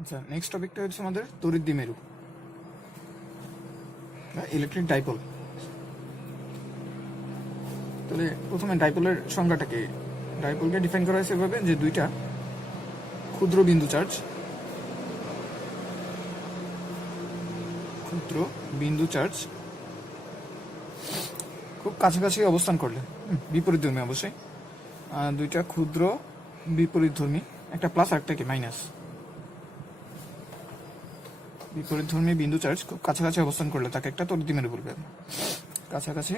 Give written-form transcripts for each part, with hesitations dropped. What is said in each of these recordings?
আচ্ছা, নেক্সট টপিকটা হচ্ছে আমাদের তড়িৎ দ্বিমেরু, ইলেকট্রিক ডাইপোল। তাহলে প্রথমে ডাইপোলের সংজ্ঞাটাকে, ডাইপোলকে ডিফাইন করা হয়েছে এভাবে যে দুইটা ক্ষুদ্র বিন্দু চার্জ, খুব কাছাকাছি অবস্থান করলে, বিপরীতধর্মী অবশ্যই, দুইটা ক্ষুদ্র বিপরীতধর্মী, একটা প্লাস আর একটা কি মাইনাস, বিপরীতধর্মী বিন্দু চার্জ খুব কাছাকাছি অবস্থান করলে তাকে একটা তড়িৎ দ্বিমেরু বলবে। কাছাকাছি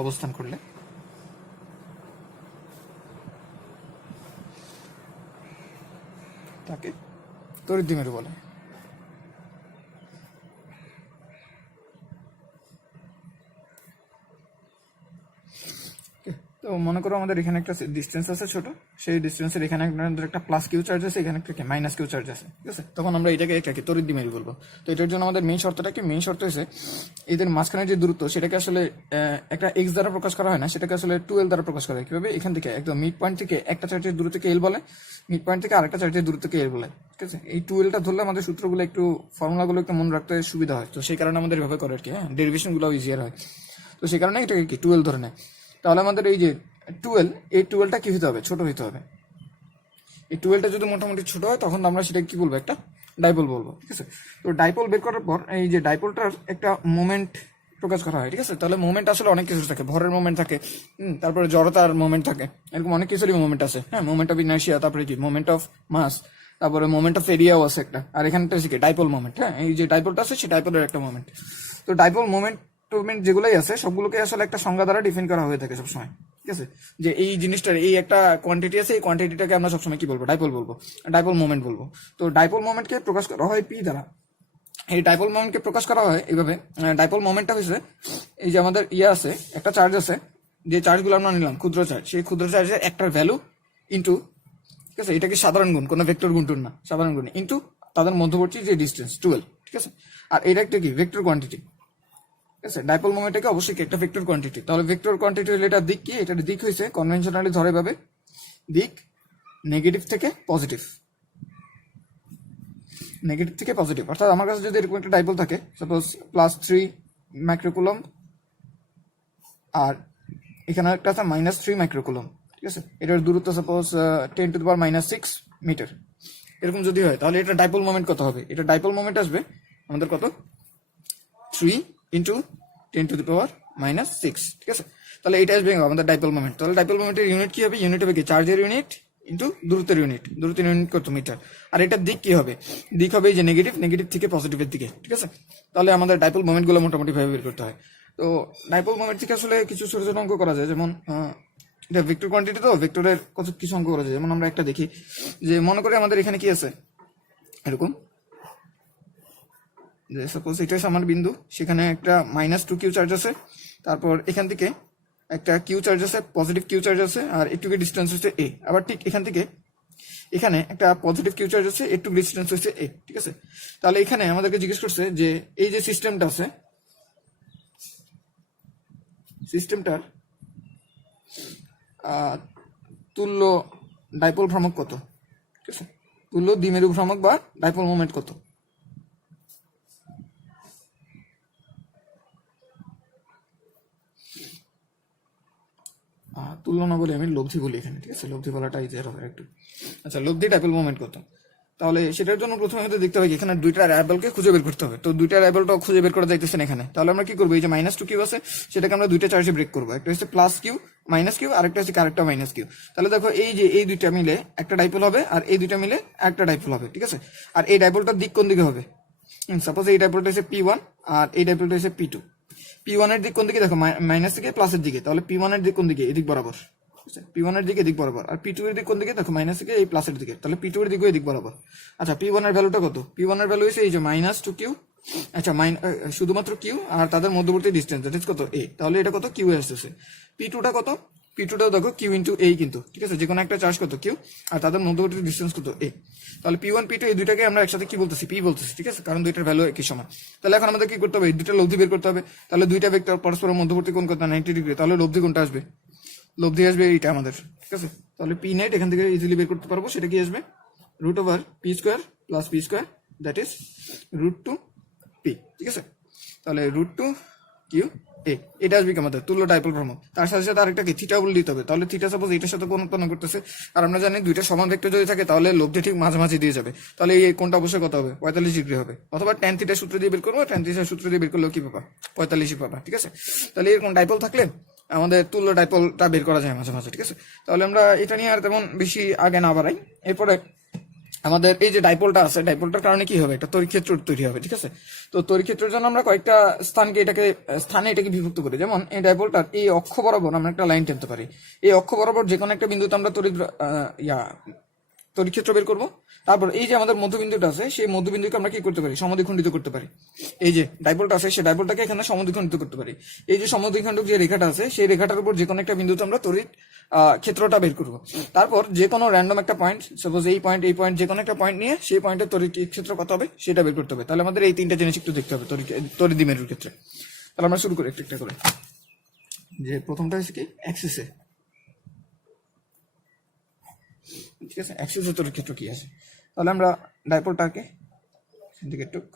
অবস্থান করলে তাকে তড়িৎ দ্বিমেরু বলে। তো মনে করো আমাদের এখানে একটা ডিস্টেন্স আছে ছোট, সেই ডিস্টেন্সের এখানে আমাদের একটা প্লাস কিউ চার্জ আছে, এখানে একটা মাইনাস কিউ চার্জ আছে, ঠিক আছে? তখন আমরা এটাকে তড়িৎ দ্বিমেরু বলবো। তো এটার জন্য আমাদের মেইন শর্তটা কি? মেইন শর্ত হচ্ছে এদের মাঝখানে যে দূরত্ব সেটাকে আসলে একটা এক্স দ্বারা প্রকাশ করা হয় না, সেটাকে আসলে 2l দ্বারা প্রকাশ করা হয়। কিভাবে? এখান থেকে একদম মিড পয়েন্ট থেকে একটা চার্জের দূরত্বকে এল বলে, মিড পয়েন্ট থেকে আরেকটা চার্জের দূরত্বকে এল বলে, ঠিক আছে? এই 2lটা ধরলে আমাদের সূত্রগুলো একটু, ফর্মুলাগুলো একটু মনে রাখতে সুবিধা হয়। তো সেই কারণে আমাদের এভাবে করে আর কি, হ্যাঁ, ডেরিভেশনগুলো ইজিয়ার হয়। তো সেই কারণে এটাকে কি 2l ধরে নেয়। তাহলে আমাদের এই যে 12, এই 12টা কি হতে হবে? ছোট হতে হবে। এই 12টা যদি মোটামুটি ছোট হয় তখন আমরা সেটা কি বলবো? একটা ডাইপোল বলবো, ঠিক আছে? তো ডাইপোল বের করার পর এই যে ডাইপোলটার একটা মোমেন্ট প্রকাশ করা হয়, ঠিক আছে? তাহলে মোমেন্ট আসলে অনেক কিছু থাকে, ভরের মোমেন্ট থাকে, তারপরে জড়তার মোমেন্ট থাকে, এরকম অনেক কিছুরই মোমেন্ট আছে, হ্যাঁ। মোমেন্ট অফ ইনার্শিয়া, তারপরে কি মোমেন্ট অফ মাস, তারপরে মোমেন্ট অফ এরিয়াও আছে একটা, আর এখানটা হচ্ছে কি ডাইপোল মোমেন্ট, হ্যাঁ। এই যে ডাইপোলটা আছে সেই ডাইপোলের একটা মোমেন্ট। তো ডাইপোল মোমেন্ট যেগুলোই আছে সবগুলোকে আসলে একটা সংজ্ঞা দ্বারা ডিফাইন করা হয়ে থাকে সবসময়, ঠিক আছে? যে এই জিনিসটার এই একটা কোয়ান্টিটি আছে, এই কোয়ান্টিটিটাকে আমরা সবসময় কি বলবো? ডাইপোল বলবো, ডাইপোল মোমেন্ট বলবো। তো ডাইপোল মোমেন্টকে প্রকাশ করা হয় পি দ্বারা। এই ডাইপোল মোমেন্টকে প্রকাশ করা হয় এইভাবে। ডাইপোল মোমেন্টটা হচ্ছে এই যে আমাদের আছে, একটা চার্জ আছে, যে চার্জগুলো আমরা নিলাম ক্ষুদ্র চার্জ, সেই ক্ষুদ্র চার্জের একটার ভ্যালু ইন্টু, ঠিক আছে, এটাকে সাধারণ গুণ, কোনো ভেক্টর গুণটুন না, সাধারণ গুণ, ইন্টু তাদের মধ্যবর্তী যে ডিস্টেন্স 12, ঠিক আছে? আর এটা একটা কি ভেক্টর কোয়ান্টিটি, ঠিক আছে? ডাইপোল মোমেন্টটাকে অবশ্যই একটা ভেক্টর কোয়ান্টিটি। তাহলে ভেক্টর কোয়ান্টিটি হলে এটার দিক কি? এটার দিক হয়েছে কনভেনশনালি ধরে ভাবে দিক নেগেটিভ থেকে পজিটিভ, নেগেটিভ থেকে পজিটিভ। অর্থাৎ আমার কাছে যদি এরকম একটা ডাইপোল থাকে, সাপোজ +3 মাইক্রোকুলম, আর এখানে একটা আছে -3 মাইক্রোকুলম, ঠিক আছে? এটার দূরত্ব সাপোজ 10⁻⁻6 মিটার, এরকম যদি হয় তাহলে এটা ডাইপোল মোমেন্ট কত হবে? এটা ডাইপোল মোমেন্ট আসবে আমাদের কত? 3 × 10⁻⁻6, ঠিক আছে? তাহলে এটা আসবে আমাদের ডাইপোল মোমেন্ট। তাহলে ডাইপোল মোমেন্টের ইউনিট কি হবে? ইউনিট হবে কি? চার্জের ইউনিট ইন্টু দূরত্বের ইউনিট, দূরত্বের ইউনিট কত? মিটার। আর এটার দিক কি হবে? দিক হবে এই যে নেগেটিভ থেকে পজিটিভের দিকে, ঠিক আছে? তাহলে আমাদের ডাইপোল মোমেন্টগুলো মোটামুটি ভাবে বের করতে হয়। তো ডাইপোল মোমেন্ট থেকে আসলে কিছু ছোট ছোট অঙ্ক করা যায়, যেমন এটা ভেক্টর কোয়ান্টিটি, তো ভেক্টরের কত কিছু অঙ্ক করা যায়। যেমন আমরা একটা দেখি, যে মনে করি আমাদের এখানে কি আছে এরকম, যে সাপোজ এটা হচ্ছে আমার বিন্দু, সেখানে একটা -2q চার্জ আছে, তারপর এখান থেকে একটা কিউ চার্জ আছে, পজিটিভ কিউ চার্জ আছে, আর একটুকে ডিস্টেন্স হচ্ছে এ। আবার ঠিক এখান থেকে এখানে একটা পজিটিভ কিউ চার্জ আছে, একটু ডিস্টেন্স হচ্ছে এ, ঠিক আছে? তাহলে এখানে আমাদেরকে জিজ্ঞেস করছে যে এই যে সিস্টেমটা আছে, সিস্টেমটার তুল্য ডাইপোল ভ্রামক কত, ঠিক আছে? তুল্য দ্বিমেরু ভ্রামক বা ডাইপোল মোমেন্ট কত? তুলনা বলে আমি লব্ধি বলি এখানে, ঠিক আছে? লব্ধি বলাটা ইজিয়ার হবে একটু। আচ্ছা, লব্ধি ডাইপোল মোমেন্ট কত? তাহলে সেটার জন্য প্রথমে আমাদের দেখতে হবে এখানে দুইটা ভ্যারিয়েবলকে খুঁজে বের করতে হবে। তো দুইটা ভ্যারিয়েবলটা খুঁজে বের করা যাইতেছে না এখানে। তাহলে আমরা কি করবো? এই যে -2q আছে, সেটাকে আমরা দুইটা চার্জে ব্রেক করবো। একটা হচ্ছে +q -q, আর একটা হচ্ছে আরেকটা -q। তাহলে দেখো এই যে এই দুইটা মিলে একটা ডাইপোল হবে, আর এই দুইটা মিলে একটা ডাইপোল হবে, ঠিক আছে? আর এই ডাইপোলটার দিক কোন দিকে হবে? সাপোজ এই ডাইপোলটা হচ্ছে P1 আর এই ডাইপোলটা হচ্ছে P2। P1 এর দিক কোন দিকে? দেখো মাইনাস থেকে প্লাসের দিকে। তাহলে P1 এর দিক কোন দিকে? এদিক বরাবর, P1 এর দিকে এদিক বরাবর। আর P2 এর দিক কোন দিকে? দেখো মাইনাস থেকে এই প্লাসের দিকে। তাহলে P2 এর দিকে এদিক বরাবর। আচ্ছা, P1 এর ভ্যালুটা কত? P1 এর ভ্যালু হচ্ছে এই যে -2q, আচ্ছা শুধুমাত্র q, আর তাদের মধ্যবর্তী ডিস্টেন্স দ্যাট ইজ কত? a। তাহলে এটা কত? q আসছে। P2টা কত? P2টাও দেখো q × a কিন্তু, ঠিক আছে? যে কোনো একটা চার্জ কত? q, আর তাদের মধ্যবর্তী ডিস্টেন্স কত? a। তাহলে P1 P2 এই দুইটাকে আমরা একসাথে কি বলতেছি? p বলতেছি, ঠিক আছে? কারণ দুইটার ভ্যালু একই সমান। তাহলে এখন আমাদের কি করতে হবে? এই দুইটা লব্ধি বের করতে হবে। তাহলে দুইটা ভেক্টর পরস্পরের মধ্যবর্তী কোণ কত? 90 ডিগ্রি। তাহলে লব্ধি কোনটা আসবে? লব্ধি আসবে এইটা আমাদের, ঠিক আছে? তাহলে পি নেট এখান থেকে ইজিলি বের করতে পারবো। সেটা কি আসবে? Root over P square plus P square, that is root two P. ঠিক আছে, তাহলে রুট টু কিউ এ, এটা আসবে কি আমাদের তুল্য ডাইপোল ভ্রমণ। তার সাথে সাথে আরেকটা কি থিটা বলে দিতে হবে। তাহলে থিটা সাপোজ এটার সাথে কোণ উৎপন্ন করতেছে, আর আমরা জানি দুইটা সমান ভেক্টর যদি থাকে তাহলে লব্ধি ঠিক মাঝামাঝি দিয়ে যাবে। তাহলে এই কোণটা অবশ্যই কত হবে? 45 ডিগ্রি হবে। অথবা ট্যান থিটা সূত্র দিয়ে বের করবো, ট্যান থিটা সূত্র দিয়ে বের করলেও কি পাবা? 45 পাবা। ঠিক আছে, তাহলে এরকম ডাইপোল থাকলে আমাদের তুল্য ডাইপোলটা বের করা যায় মাঝে মাঝে। ঠিক আছে, তাহলে আমরা এটা নিয়ে আর তেমন বেশি আগে না বাড়াই। এরপরে আমাদের এই যে ডাইপোলটা আছে, ডাইপোলটার কারণে কি হবে? একটা তড়িৎক্ষেত্র তৈরি হবে। ঠিক আছে, তো তড়িৎক্ষেত্রের জন্য আমরা কয়েকটা স্থানে এটাকে বিভক্ত করি। যেমন এই ডাইপোলটার এই অক্ষ বরাবর আমরা একটা লাইন টানতে পারি। এই অক্ষ বরাবর যে কোনো একটা বিন্দুতে আমরা তড়িৎক্ষেত্র বের করবো। তারপর এই যে আমাদের মধ্যবিন্দুটা আছে, সেই মধ্যবিন্দুকে আমরা কি করতে পারি? সমদ্বিখণ্ডিত করতে পারি। এই যে ডাইপোলটা আছে, সেই ডাইপোলটাকে এখানে সমদ্বিখণ্ডিত করতে পারি। এই যে সমদ্বিখণ্ডক যে রেখাটা আছে, সেই রেখাটার উপর যে কোনো একটা বিন্দুতে আমরা তড়িৎ ক্ষেত্রটা বের করবো। তারপর যে কোনো র্যান্ডম একটা পয়েন্ট, সাপোজ এই পয়েন্ট যে কোনো একটা পয়েন্ট নিয়ে সেই পয়েন্টের তড়িৎ ক্ষেত্র কত হবে সেটা বের করতে হবে। তাহলে আমাদের এই তিনটা জিনিস একটু দেখতে হবে তড়িৎ দ্বিমেরুর ক্ষেত্রে। তাহলে আমরা শুরু করি একটা করে। যে প্রথমটা হচ্ছে কি অ্যাক্সিসে। ঠিক আছে, অ্যাক্সিসে তড়িৎ ক্ষেত্র কি আছে? তাহলে আমরা ডাইপোলটাকে দিকে টুক,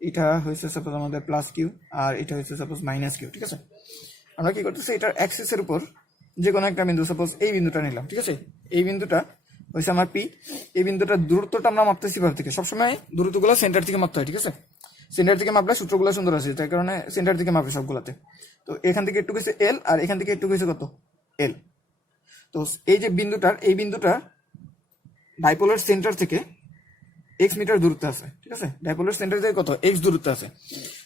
এটা হয়েছে সাপোজ আমাদের প্লাস কিউ, আর এটা হয়েছে সাপোজ মাইনাস কিউ। ঠিক আছে, আমরা কি করতেছি? এটার অ্যাক্সিসের উপর যে কোনো একটা বিন্দু, সাপোজ এই বিন্দুটা নিলাম। ঠিক আছে, এই বিন্দুটা হয়েছে আমার পি। এই বিন্দুটার দূরত্বটা আমরা মাপতেছি ভাবে থেকে, সবসময় দূরত্বগুলো সেন্টার থেকে মাপতে হয়। ঠিক আছে, সেন্টার থেকে মাপলে সূত্রগুলো সুন্দর আছে, তাই কারণে সেন্টার থেকে মাপে সবগুলোতে। তো এখান থেকে একটু হয়েছে এল, আর এখান থেকে একটু হয়েছে কত? এল। তো এই যে এই বিন্দুটা ডাইপোলের সেন্টার থেকে এক্স মিটার দূরত্ব আছে। ঠিক আছে, ডাইপোলের সেন্টার থেকে কত? এক্স দূরত্ব আছে।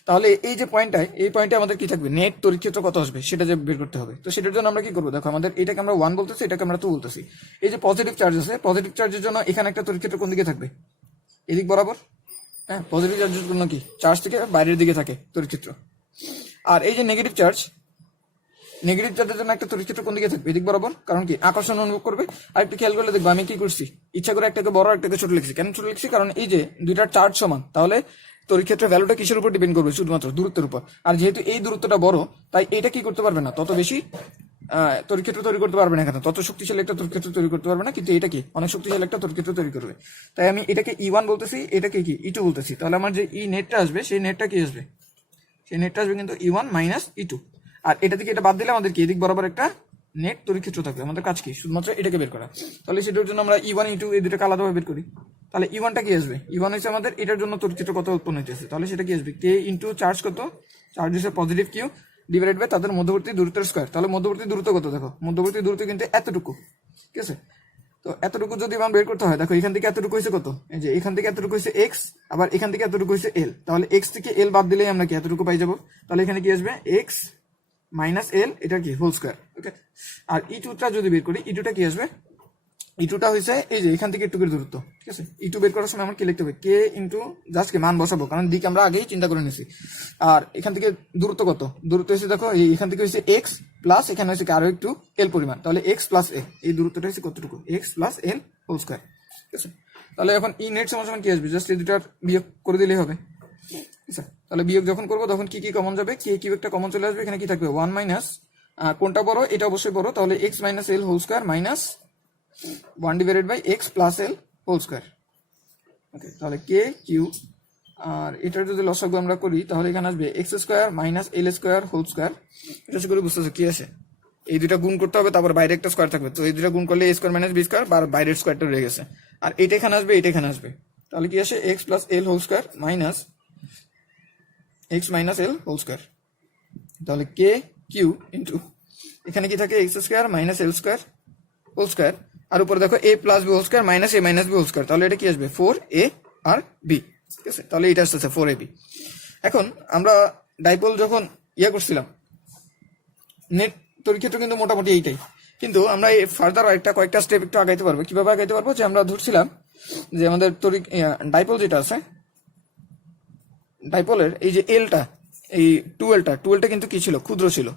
তাহলে এই যে পয়েন্টে আমাদের কি থাকবে? নেট তড়িৎ ক্ষেত্র কত আসবে সেটা যে বের করতে হবে। তো সেটার জন্য আমরা কি করবো? দেখো, আমাদের এটাকে আমরা 1 বলতেছি, এটাকে আমরা 2 বলতেছি। এই যে পজিটিভ চার্জ আছে, পজিটিভ চার্জের জন্য এখানে একটা তড়িৎ ক্ষেত্র কোন দিকে থাকবে? এদিক বরাবর। হ্যাঁ, পজিটিভ চার্জের জন্য কি চার্জ থেকে বাইরের দিকে থাকে তড়িৎ ক্ষেত্র। আর এই যে নেগেটিভ চার্জের জন্য একটা তড়িৎ ক্ষেত্র কোন দিকে থাকবে? এদিক বরাবর। কারণ কি আকর্ষণ অনুভব করবে। আর একটু খেয়াল করলে দেখবো আমি কি করছি, ইচ্ছা করে একটাকে বড় একটাকে ছোট লিখছি। কেন ছোট লিখছি? কারণ এই যে দুইটার চার্জ সমান, তাহলে তড়িৎ ক্ষেত্রের ভ্যালুটা কিসের উপর ডিপেন্ড করবে? শুধুমাত্র দূরত্বের উপর। আর যেহেতু এই দূরত্বটা বড়, তাই এটা কি করতে পারবে না, তত বেশি তড়িৎ ক্ষেত্র তৈরি করতে পারবে না, এখানে তত শক্তিশালী একটা তড়িৎ ক্ষেত্র তৈরি করতে পারবে না। কিন্তু এটা কি অনেক শক্তিশালী একটা তড়িৎ ক্ষেত্র তৈরি করবে। তাই আমি এটাকে E1 বলতেছি, এটাকে কি E2 বলতেছি। তাহলে আমার যে ই নেটটা আসবে, সেই নেটটা কি আসবে? সেই নেটটা আসবে কিন্তু E1 মাইনাস E2। আর এটা থেকে এটা বাদ দিলে আমাদের কি এদিক বরাবর একটা নেট তড়িৎ ক্ষেত্র থাকবে। আমাদের কাজ কি? শুধুমাত্র এটাকে বের করা। তাহলে সেটার জন্য আমরা E1 E2 এই দুটোকে আলাদাভাবে বের করি। তাহলে E1টা কি আসবে? E1 হচ্ছে আমাদের এটার জন্য তড়িৎ ক্ষেত্র কত উৎপন্ন হইতেছে। তাহলে সেটা কি আসবে? কে ইন্টু চার্জ কত? চার্জ হচ্ছে পজিটিভ কিউ ডিভাইডেড বাই তাদের মধ্যবর্তী দূরত্বের স্কয়ার। তাহলে মধ্যবর্তী দূরত্ব কত? দেখো, মধ্যবর্তী দূরত্ব কিন্তু এতটুকু। ঠিক আছে, তো এতটুকু যদি আমার বের করতে হয়, দেখো এখান থেকে এতটুকু হয়েছে কত? এই যে এখান থেকে এতটুকু হয়েছে এক্স, আবার এখান থেকে এতটুকু হয়েছে এল। তাহলে এক্স থেকে এল বাদ দিলেই আমরা কি এতটুকু পাই যাবো। তাহলে এখানে কি আসবে? এক্স মাইনাস এল, এটা কি হোল স্কয়ার। ওকে, আর E2টা যদি বের করি, E2টা কি আসবে? E2টা হয়েছে এই যে এখান থেকে একটু করে দূরত্ব। ঠিক আছে, E2 বের করার সময় আমার কি লিখতে হবে? কে ইন্টু জাস্ট কে মান বসাবো, কারণ দিক আমরা আগেই চিন্তা করে নিছি। আর এখান থেকে দূরত্ব কত? দূরত্ব হচ্ছে দেখো, এখান থেকে হচ্ছে এক্স প্লাস এখানে হচ্ছে আরো একটু এল পরিমাণ। তাহলে এক্স প্লাস এ, এই দূরত্বটা হচ্ছে কতটুকু? এক্স প্লাস এল হোল স্কয়ার। ঠিক আছে, তাহলে এখন ই নেট সমান কি আসবে? জাস্ট এই দুটার বিয়োগ করে দিলেই হবে। আচ্ছা, তাহলে বিয়োগ যখন করবো তখন কি কি কমন যাবে? কে কিউ একটা কমন চলে আসবে। এখানে কি থাকবে? 1 মাইনাস, কোনটা বড়? এটা অবশ্যই বড়। তাহলে x minus l whole square minus 1 divided by x plus L whole square. Okay, তাহলে কে কিউ, আর এটার যদি লসাগু আমরা করি তাহলে এখানে আসবে x square minus l square whole square. এটা করে বুঝতেছো কি আছে? এই দুটা গুণ করতে হবে, তারপর বাইরে একটা স্কয়ার থাকবে। তো এই দুটা গুণ করলে এ স্কয়ার মাইনাস বি স্কয়ার, বাইরের স্কয়ারটা রয়ে গেছে। আর এটা এখানে আসবে, এটা এখানে আসবে। তাহলে কি আসে? এক্স প্লাস এল whole square minus x minus l whole square. তাহলে কে কিউ ইন্টু এখানে কি থাকে? X square minus l square whole square, আর উপরে দেখো a plus b whole square minus a minus b whole square. তাহলে এটা কি আসবে? 4a আর বি। ঠিক আছে, তাহলে এটা আসতেছে 4ab। এখন আমরা ডাইপোল যখন করছিলাম, নেট তড়িৎ ক্ষেত্র কিন্তু মোটামুটি এইটাই। কিন্তু আমরা ফার্দার কয়েকটা স্টেপ একটু আগাইতে পারবো। কিভাবে আগাইতে পারবো? যে আমরা ধরছিলাম যে আমাদের ডাইপোল যেটা আছে, ডাইপোলের এই যে এলটা, এই টুয়েলটা কিন্তু কি ছিল? ক্ষুদ্র ছিল।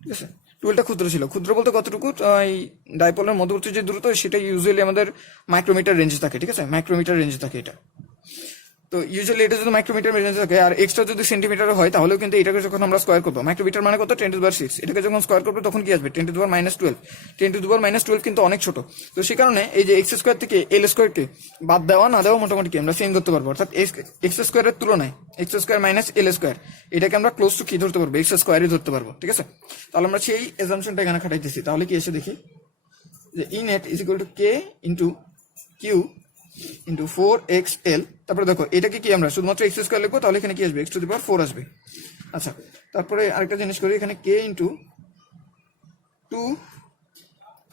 ঠিক আছে, টুয়েলটা ক্ষুদ্র ছিল। ক্ষুদ্র বলতে কতটুকু? এই ডাইপোলের মধ্যবর্তী যে দূরত্ব সেটা ইউজুয়ালি আমাদের মাইক্রোমিটার রেঞ্জে থাকে। ঠিক আছে, মাইক্রোমিটার রেঞ্জে থাকে এটা। তো ইউজুয়ালি এটা যদি মাইক্রোমিটার মেজার থাকে আর এক্সট্রা যদি সেন্টিমিটার হয় তাহলেও কিন্তু এটাকে যখন আমরা স্কোয়ার করবো, মাইক্রোমিটার মানে কত 10⁻⁶, এটাকে যখন স্কোয়ার করবো তখন কি আসবে 10⁻⁻12। 10⁻⁻12 কিন্তু অনেক ছোট। তো সেই কারণে এই যে এক্স স্কোয়ার থেকে এল স্কোয়ারকে বাদ দেওয়া না দেওয়া মোটামুটি কি আমরা সেম ধরতে পারবো, অর্থাৎ এক্স স্কোয়ারের তুলনায় x square minus L square এটাকে আমরা ক্লোজ টু কি ধরতে পারবো, এক্স স্কোয়ারই ধরতে পারবো। ঠিক আছে, তাহলে আমরা সেই এজাম্পশনটা এখানে খাটাইতেছি। তাহলে কি এসে দেখি যে E net is equal to k into q into 4xl। তারপরে দেখো এটাকে কি আমরা শুধুমাত্র এক্স স্কোয়ার লিখবো, তাহলে এখানে কি আসবে x⁴ আসবে। আচ্ছা, তারপরে আরেকটা জিনিস করি, এখানে কে ইন্টু 2,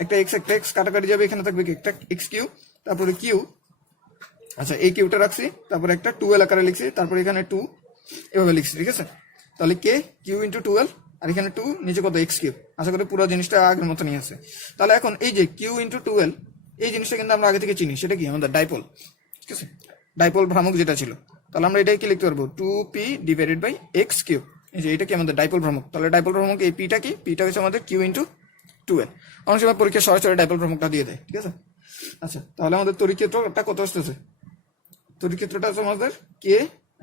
একটা এক্স কাটাকাটি যাবে, এখানে থাকবে কি একটা এক্স কিউ, তারপরে কিউ, আচ্ছা এই কিউটা রাখছি, তারপরে একটা 12 আকারে লিখছি, তারপরে এখানে 2 এভাবে লিখছি। ঠিক আছে, তাহলে কে কিউ ইন্টু 12 আর এখানে 2, নিচে কত এক্স কিউ। আশা করি পুরো জিনিসটা আগের মতো নিয়ে আছে। তাহলে এখন এই যে কিউ ইন্টু 12 এই জিনিসটা কিন্তু আমরা আগে থেকে চিনি, সেটা কি আমাদের ডাইপোল। ঠিক আছে, ডাইপোল ভ্রামক যেটা ছিল, তাহলে আমরা এটাই কি লিখতে পারবো 2p divided by x Q. এই যে এটা কি আমাদের ডাইপোল ভ্রামক। তাহলে ডাইপোল ভ্রামক এই পিটা কি, পিটা হচ্ছে আমাদের কিউ ইন্টু 12। অনেক সময় পরীক্ষা সরাসরি ডাইপোল ভ্রামকটা দিয়ে দেয়। ঠিক আছে, আচ্ছা তাহলে আমাদের তড়িৎ ক্ষেত্রটা কত আসতেছে, তড়িৎ ক্ষেত্রটা আছে আমাদের কে,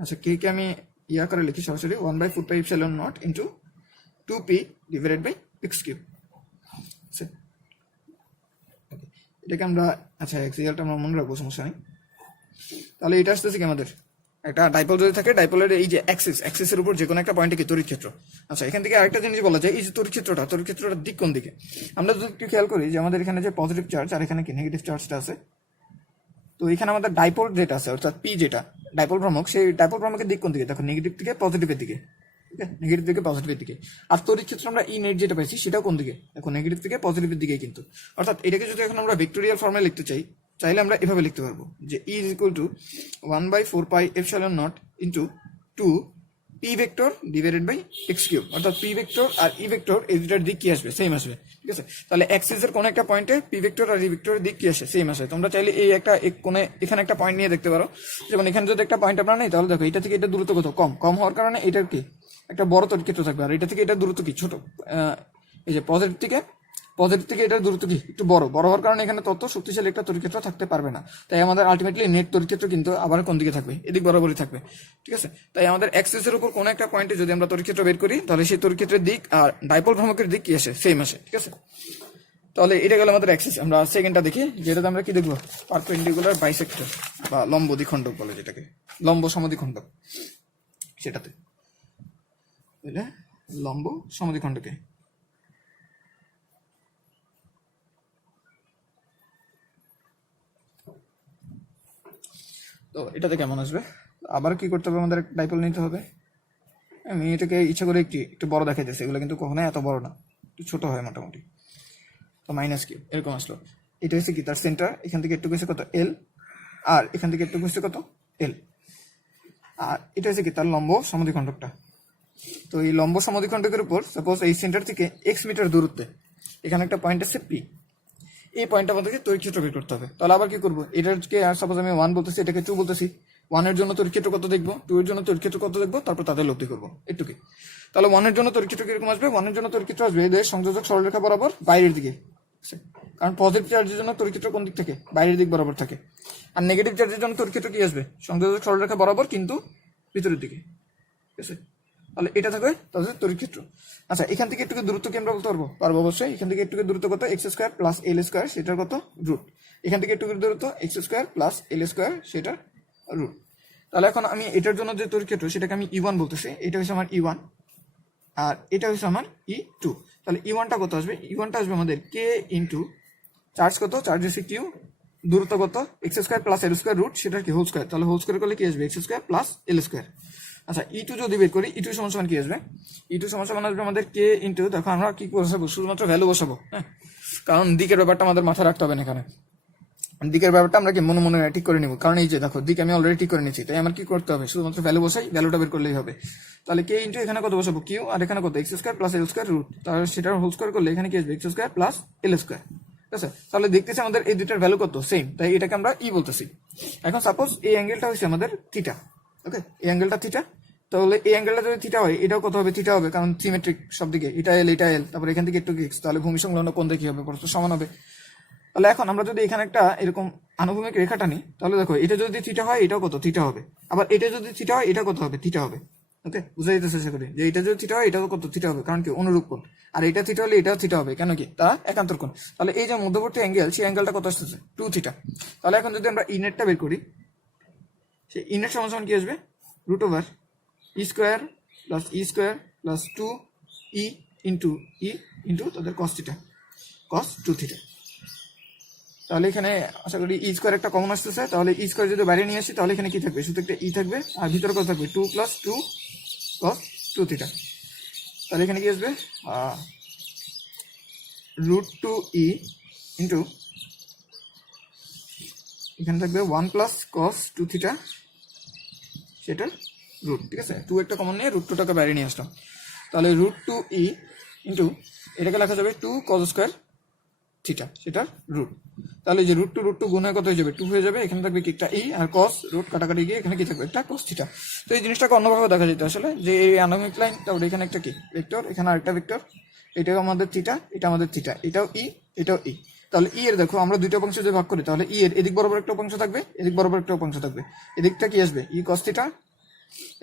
আচ্ছা কে কে আমি ইয়া করে লিখি সরাসরি 1/4πε0 into 2p divided by x q. এটাকে আমরা আচ্ছা এক্সিয়ালটা আমরা মনে রাখবো, সমস্যা নেই। তাহলে এটা আসতেছে কি আমাদের একটা ডাইপোল যদি থাকে, ডাইপোলের এই যে অ্যাক্সিসের উপর যে কোনো একটা পয়েন্টে কি তড়িৎ ক্ষেত্র। আচ্ছা এখান থেকে আরেকটা জিনিস বলা যায়, এই যে তড়িৎ ক্ষেত্রটার দিক কোন দিকে। আমরা যদি একটু খেয়াল করি যে আমাদের এখানে যে পজিটিভ চার্জ আর এখানে কি নেগেটিভ চার্জটা আছে, তো এখানে আমাদের ডাইপোল যেটা আছে অর্থাৎ পি যেটা ডাইপোল ভ্রামক, সেই ডাইপোল ভ্রামকের দিক কোন দিকে, দেখো নেগেটিভ থেকে পজিটিভের দিকে। ঠিক আছে, নেগেটিভ থেকে পজিটিভের দিকে। আর তড়িৎ ক্ষেত্র আমরা ই নেট যেটা পাইছি সেটাও কোন দিকে, দেখো নেগেটিভ থেকে পজিটিভের দিকে কিন্তু। অর্থাৎ এটাকে যদি এখন আমরা ভেক্টোরিয়াল ফর্মে লিখতে চাইলে আমরা এভাবে লিখতে পারবো যে E is equal to 1/4πε0 into 2 p vector divided by x cube. অর্থাৎ পি ভেক্টর আর ই ভেক্টর এই দুটার দিক কি আসবে, সেম আসবে। ঠিক আছে, তাহলে অ্যাক্সিসের কোন একটা পয়েন্টে পি ভেক্টর আর ই ভেক্টরের দিক কি আসে, সেম আসে। তোমরা চাইলে এই একটা কোণে এখানে একটা পয়েন্ট নিয়ে দেখতে পারো, যেমন এখানে যদি একটা পয়েন্ট আমরা নেই, তাহলে দেখো এটা থেকে এটা দূরত্ব কত কম হওয়ার কারণে এটার কি একটা বড় তড়িৎ ক্ষেত্র থাকবে, আর এটা থেকে এটা দূরত্ব কি ছোট। এই যে পজিটিভ থেকে এটার দূরত্ব কি একটু বড় হওয়ার কারণে এখানে তত শক্তিশালী একটা তড়িৎ ক্ষেত্র থাকতে পারবে না। তাই আমাদের আলটিমেটলি নেট তড়িৎ ক্ষেত্র কিন্তু আবার কোন দিকে থাকবে, এদিক বরাবরই থাকবে। ঠিক আছে, তাই আমাদের অ্যাক্সিসের উপর কোনো একটা পয়েন্টে যদি আমরা তড়িৎ ক্ষেত্র বের করি, তাহলে সেই তড়িৎ ক্ষেত্রের দিক আর ডাইপোল ভ্রামকের দিক কি আসে, সেম আসে। ঠিক আছে, তাহলে এটা গেল আমাদের অ্যাক্সিস। আমরা সেকেন্ডটা দেখি, যেটাতে আমরা কি দেখবো পারপেন্ডিকুলার বাইসেক্টর বা লম্ব দ্বিখণ্ডক বলে, যেটাকে লম্ব সমদ্বিখণ্ডক, সেটাতে লম্ব সমদ্বিখণ্ডকে। তো এটাতে কেমন আসবে, আবার কি করতে হবে, আমাদের ডাইপোল নিতে হবে। আমি এটাকে ইচ্ছা করে একটু বড় দেখাইতেছি, এগুলো কিন্তু কখনোই এত বড় না, একটু ছোট হয় মোটামুটি। তো মাইনাস কিউ এরকম আসলো। এটা হচ্ছে কি তার সেন্টার, এখান থেকে একটু গেছে কত এল, আর এখান থেকে একটু গেছে কত এল, আর এটা হচ্ছে কি তার লম্ব সমদ্বিখণ্ডকটা। তো এই লম্ব সমদ্বিখণ্ডকের উপর সাপোজ এই সেন্টার থেকে এক্স মিটার দূরত্বে এখানে একটা পয়েন্ট আছে পি, এই পয়েন্টটা আমাদেরকে তড়িৎ ক্ষেত্র বের করতে হবে। তাহলে আবার কি করবো, এটাকে সাপোজ আমি 1 বলতেছি, এটাকে 2 বলতেছি, 1 এর জন্য তড়িৎ ক্ষেত্র কত দেখবো, 2 এর জন্য তড়িৎ ক্ষেত্র কত দেখবো, তারপর তাদের লব্ধি করবো একটু কি। তাহলে 1 এর জন্য তড়িৎ ক্ষেত্র কিরকম আসবে, 1 এর জন্য তড়িৎ ক্ষেত্র আসবে এদের সংযোজক সরলরেখা বরাবর বাইরের দিকে, কারণ পজিটিভ চার্জের জন্য তড়িৎ ক্ষেত্র কোন দিক থেকে, বাইরের দিক বরাবর থাকে। আর নেগেটিভ চার্জের জন্য তড়িৎ ক্ষেত্র কি আসবে, সংযোজক সরলরেখা বরাবর কিন্তু ভিতরের দিকে। ঠিক আছে, তাহলে এটা থাকবে তাদের তড়িৎ ক্ষেত্র। আচ্ছা এখান থেকে একটু দূরত্ব কি আমরা বলতে পারবো অবশ্যই। এখান থেকে একটু দূরত্ব কত, x square plus l square, সেটার কত রুট। এখান থেকে একটু দূরত্ব x square plus l square, সেটার রুট। তাহলে এখন আমি এটার জন্য যে তড়িৎ ক্ষেত্র সেটাকে আমি ই1 বলতেছি, এটা হচ্ছে আমার ই1 আর এটা হচ্ছে আমার ই2। তাহলে ই1টা কত আসবে, ই1টা আসবে আমাদের কে ইন্টু চার্জ কত, চার্জ হচ্ছে কিউ, দূরত্ব কত x square plus l square root, সেটার কি হোল স্কোয়ার। তাহলে হোল স্কোয়ার করলে কি আসবে, x square plus l square. আচ্ছা ই2 যদি বের করি, ই2 সমান সমান কি আসবে, ই2 সমান সমান আসবে আমাদের কে ইন্টু, দেখো আমরা কি বসাবো, শুধুমাত্র ভ্যালু বসাবো। হ্যাঁ, কারণ দিকের ব্যাপারটা আমাদের মাথায় রাখতে হবে না এখানে, দিকের ব্যাপারটা আমরা কি মনে মনে ঠিক করে নিব, কারণ এই যে দেখো দিক আমি অলরেডি ঠিক করে নিচ্ছি, তাই আমার কি করতে হবে, শুধুমাত্র ভ্যালু বসাই, ভ্যালুটা বের করলেই হবে। তাহলে কে ইন্টু এখানে কত বসাবো কিউ, আর এখানে কত x square plus l square root, তাহলে সেটার হোল স্কোয়ার করলে এখানে কি আসবে x square plus l square. ঠিক আছে, তাহলে দেখতেছি আমাদের এই দুটার ভ্যালু কত সেম, তাই এটাকে আমরা ই বলতেছি। এখন সাপোজ এই অ্যাঙ্গেলটা হচ্ছে আমাদের থিটা, ওকে এই অ্যাঙ্গেলটা থিটা, তাহলে এই অ্যাঙ্গেলটা যদি থিটা হয় এটাও কত হবে, থিটা হবে, কারণ সিমেট্রিক সব দিকে, এটা এল তারপর এখান থেকে একটু এক্স, তাহলে ভূমি সংলগ্ন কোণ দেখি হবে পরস্পর সমান হবে। তাহলে এখন আমরা যদি এখানে একটা এরকম আনুভূমিক রেখা টানি, তাহলে দেখো এটা যদি থিটা হয় এটাও কত থিটা হবে, আবার এটা যদি থিটা হয় এটা কত হবে থিটা হবে। ওকে, বুঝা যেতেছে চেষ্টা করি যে এটা যদি থিটা হয় এটাও কত থিটা হবে, কারণ কি অনুরূপ কোণ। আর এটা থিটা হলে এটাও থিটা হবে, কেন কি তারা একান্তর কোণ। তাহলে এই যে মধ্যবর্তী অ্যাঙ্গেল, সেই অ্যাঙ্গেলটা কত আসতেছে 2 থিটা। তাহলে এখন যদি আমরা ইনেটটা বের করি, সেই ইনেট সমান সমান কি আসবে রুট ওভার ই স্কোয়ার প্লাস 2 ই ইন্টু তাদের কস থিটা, কস 2 থিটা। তাহলে এখানে আশা করি ই স্কোয়ার একটা কমন আসতেছে, তাহলে ই স্কোয়ার যদি বাইরে নিয়ে আসি তাহলে এখানে কি থাকবে, শুধু একটা ই থাকবে, আর ভিতরে কত থাকবে 2 + 2 cos 2 থিটা। তাহলে এখানে কি আসবে √2e ইন্টু এখানে থাকবে 1 + cos 2 থিটা, সেটার রুট। ঠিক আছে, 2 একটা কমন নিয়ে √2টাকে বাইরে নিয়ে আসলাম। তাহলে √2e ইন্টু এটাকে লেখা যাবে 2 cos স্কোয়ার থিটা, সেটার রুট। তাহলে যে √2 গুণ হয়ে কত হয়ে যাবে 2 হয়ে যাবে, এখানে থাকবে কি একটা ই, আর cos রুট কাটাকাটি গিয়ে এখানে কি থাকবে একটা cos থিটা। তো এই জিনিসটাকে অন্যভাবে দেখা যেত আসলে, যে এই আনুভূমিক লাইন, তারপরে এখানে একটা কি ভেক্টর, এখানে আরেকটা ভেক্টর, এটাও আমাদের থিটা, এটা আমাদের থিটা, এটাও ই, এটাও ই। তাহলে ই এর দেখো আমরা দুইটা অংশ যদি ভাগ করি, তাহলে ই এর এদিক বরাবর একটা অংশ থাকবে, এদিক বরাবর একটা অংশ থাকবে। এদিকটা কি আসবে ই cos থিটা,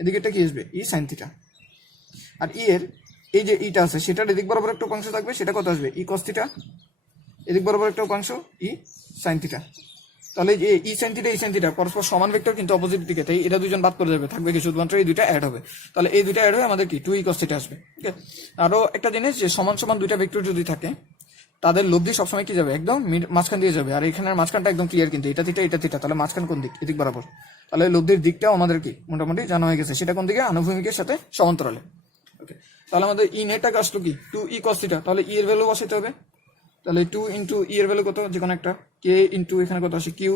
এদিকেরটা কি আসবে ই sin থিটা। আর ই এর এই যে ইটা আছে সেটার এদিক বরাবর একটা অংশ থাকবে, সেটা কত আসবে ই cos থিটা, এদিক বরাবর একটা অংশ ই sin থিটা। তাহলে এই ই sin থিটা পরস্পর সমান ভেক্টর কিন্তু অপোজিট দিকে, তাই এটা দুজন বাদ করে যাবে, থাকবে কি শুধুমাত্র এই দুইটা অ্যাড হবে। তাহলে এই দুইটা অ্যাড হয়ে আমাদের কি 2e cos থিটা আসবে। ওকে, আরো একটা জিনিস, যে সমান সমান দুইটা ভেক্টর যদি থাকে তাদের লব্ধি সবসময় কি যাবে একদম মাঝখান দিয়ে যাবে, আর এখানের মাঝখানটা একদম ক্লিয়ার, কিন্তু এটা থিটা এটা থিটা, তাহলে মাঝখান কোন দিক, এদিক বরাবর। তাহলে লব্ধির দিকটাও আমাদের কি মোটামুটি জানা হয়ে গেছে, সেটা কোন দিকে আনুভূমিকের সাথে সমান্তরালে। ওকে, তাহলে আমাদের ই নেটটাকে আসলো কি 2e cos থিটা, তাহলে ই এর ভ্যালু বসাতে হবে। তাহলে 2 ইন্টু ই এর ভ্যালু কত, যে কোনো একটা কে ইন্টু এখানে কত আসে q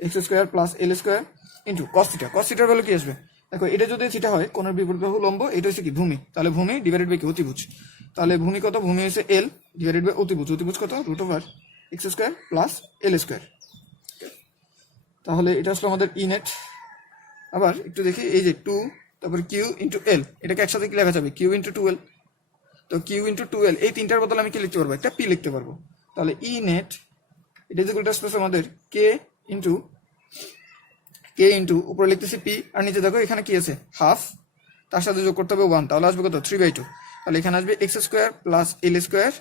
x square plus l square into cos theta. cos থিটার ভ্যালু কি আসবে দেখো, এটা যদি থিটা হয় কোণের বিপরীত বাহু লম্ব, এটা হচ্ছে কি ভূমি, তাহলে ভূমি ডিভাইডেড বাই কি অতিভুজ। তাহলে ভূমি কত, ভূমি হচ্ছে এল ডিভাইডেড বাই অতিভুজ, অতিভুজ কত root over x square plus l square. তাহলে এটা আসলে আমাদের ই নেট। আবার একটু দেখি, এই যে 2 তারপর কিউ ইন্টু এল, এটাকে একসাথে কি লেখা যাবে কিউ ইন্টু 2l। তো কিউ ইন্টু 2l এই তিনটার বদলে আমি কি লিখতে পারবো, একটা পি লিখতে পারবো। তাহলে ই নেট এটা যে গুলোটা আসতেছে আমাদের কে ইন্টু উপরে লিখতেছি পি, আর নিচে দেখো এখানে কি আছে হাফ, তার সাথে যোগ করতে হবে 1, তাহলে আসবে কত 3/2। তাহলে এখানে আসবে x square plus l square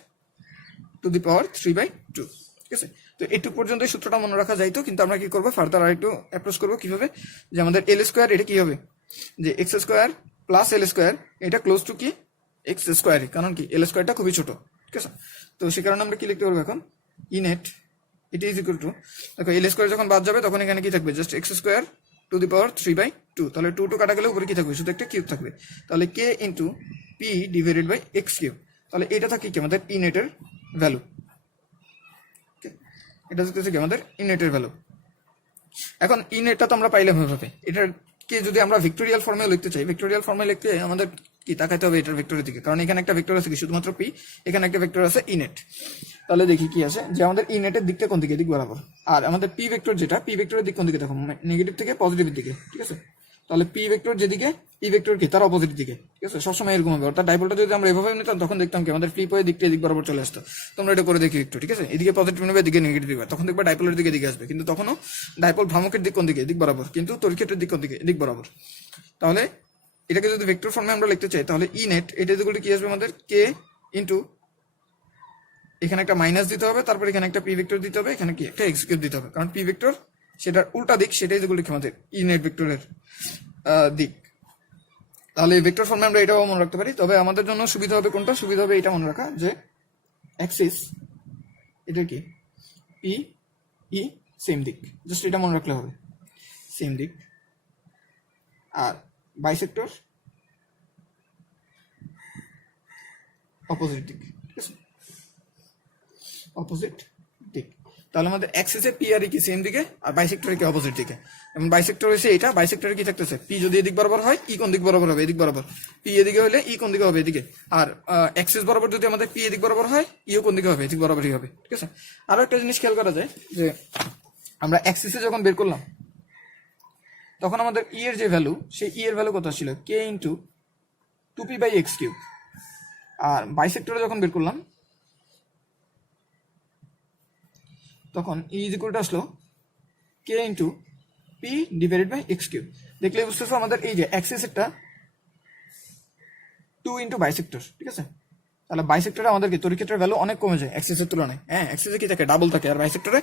to the power 3/2। ঠিক আছে, তো এইটুকু পর্যন্ত সূত্রটা মনে রাখা যাইতো, কিন্তু আমরা কি করবো ফার্দার আর একটু অ্যাপ্রোচ করবো কিভাবে, যে আমাদের এল স্কোয়ার এটা কি হবে, যে x square plus l square এটা ক্লোজ টু কি এক্স স্কোয়ারই, কারণ কি এল স্কোয়ারটা খুবই ছোট। ঠিক আছে, তো সে কারণে আমরা কি লিখতে পারবো এখন ই নেট এটা ইজ ইকুয়াল টু, দেখো এল স্কোয়ার যখন বাদ যাবে তখন এখানে কি থাকবে just x square to the power 3/2। তাহলে 2 কাটা গেলে উপরে কি থাকবে শুধু একটা কিউব থাকবে, তাহলে k into P divided by x cube. তাহলে এটা থাকে কি আমাদের ই নেটের ভ্যালু, এটা হচ্ছে কি আমাদের ই নেটের ভ্যালু। এখন ই নেটটা তো আমরা পাইলাম এভাবে, এটাকে যদি আমরা ভেক্টোরিয়াল ফর্মে লিখতে চাই, ভেক্টোরিয়াল ফর্মে লিখতে আমাদের কি তাকাইতে হবে এটার ভেক্টরের দিকে, কারণ এখানে একটা ভেক্টর আছে কি শুধুমাত্র পি, এখানে একটা ভেক্টর আছে ই নেট। তাহলে দেখি কি আছে, যে আমাদের ই নেটের দিকটা কোন দিকে, দিক বরাবর, আর আমাদের পি ভেক্টর যেটা পি ভেক্টরের দিক কোন দিকে দেখো নেগেটিভ থেকে পজিটিভের দিকে। ঠিক আছে, তাহলে পি ভেক্টর যেদিকে ই ভেক্টর কি তার অপোজিট দিকে। ঠিক আছে, সবসময় এরকম হবে, অর্থাৎ ডাইপোলটা যদি আমরা এভাবে নিতাম তখন দেখতাম কি আমাদের ফ্লিপ হয়ে দিকটা এদিক বরাবর চলে আসতো। তোমরা এটা করে দেখি একটু। ঠিক আছে, এদিকে পজিটিভ নেবে এদিকে নেগেটিভ দিবে, তখন দেখবে ডাইপোলের দিকে দিকে আসবে, কিন্তু তখনও ডাইপোল ভ্রামকের দিক কোন দিকে, দিক বরাবর, কিন্তু তড়িৎক্ষেত্রের দিক কোন দিকে, দিক বরাবর। তাহলে এটাকে যদি ভেক্টর ফর্মে আমরা লিখতে চাই, তাহলে ই নেট এটা যেগুলো কি আসবে আমাদের কে ইন্টু এখানে একটা মাইনাস দিতে হবে, তারপর এখানে একটা পি ভেক্টর দিতে হবে, এখানে কি একটা এক্স কিউব দিতে হবে, কারণ পি ভেক্টর সেটার উল্টা দিক, সেটাই যেগুলো কি আমাদের ই নেট ভেক্টরের দিক। তাহলে এই ভেক্টর ফর্মে আমরা এটাও মনে রাখতে পারি, তবে আমাদের জন্য সুবিধা হবে কোনটা, সুবিধা হবে এটা মনে রাখা যে অ্যাক্সিস এটা কি পি ই সেম দিক, জাস্ট এটা মনে রাখলে হবে সেম দিক, আর বাইসেক্টর অপোজিট দিক। ঠিক আছে, অপোজিট দিক। তাহলে আমাদের অ্যাক্সিসে পি আর কি সেম দিকে, আর বাইসেক্টরে কি অপোজিট দিকে। এবং বাইসেক্টর হচ্ছে এটা, বাইসেক্টরে কি থাকতেছে পি যদি এদিক বরাবর হয় ই কোন দিক বরাবর হবে, এদিক বরাবর। পি এদিকে হলে ই কোন দিকে হবে, এদিকে। আর অ্যাক্সিস বরাবর যদি আমাদের পি এদিক বরাবর হয় ইও কোন দিকে হবে, এদিক বরাবরই হবে। ঠিক আছে, আরো একটা জিনিস খেয়াল করা যায় যে আমরা অ্যাক্সিসে যখন বের করলাম তখন আমাদের ই এর যে ভ্যালু, সেই ই এর ভ্যালু কত ছিল কে ইন্টু 2p/x কিউব, আর বাইসেক্টরে যখন বের করলাম তখন ই ইজ ইকুয়াল টু আসলো k into P divided by x cube. দেখলে বুঝতেছো আমাদের এই যে অ্যাক্সিসেরটা 2 ইন্টু বাইসেক্টর, ঠিক আছে। তাহলে বাইসেক্টরে আমাদের কি তড়িৎ ক্ষেত্রের ভ্যালু অনেক কমে যায় অ্যাক্সিসের তুলনায়। হ্যাঁ, অ্যাক্সিসে কি থাকে, ডাবল থাকে, আর বাইসেক্টরে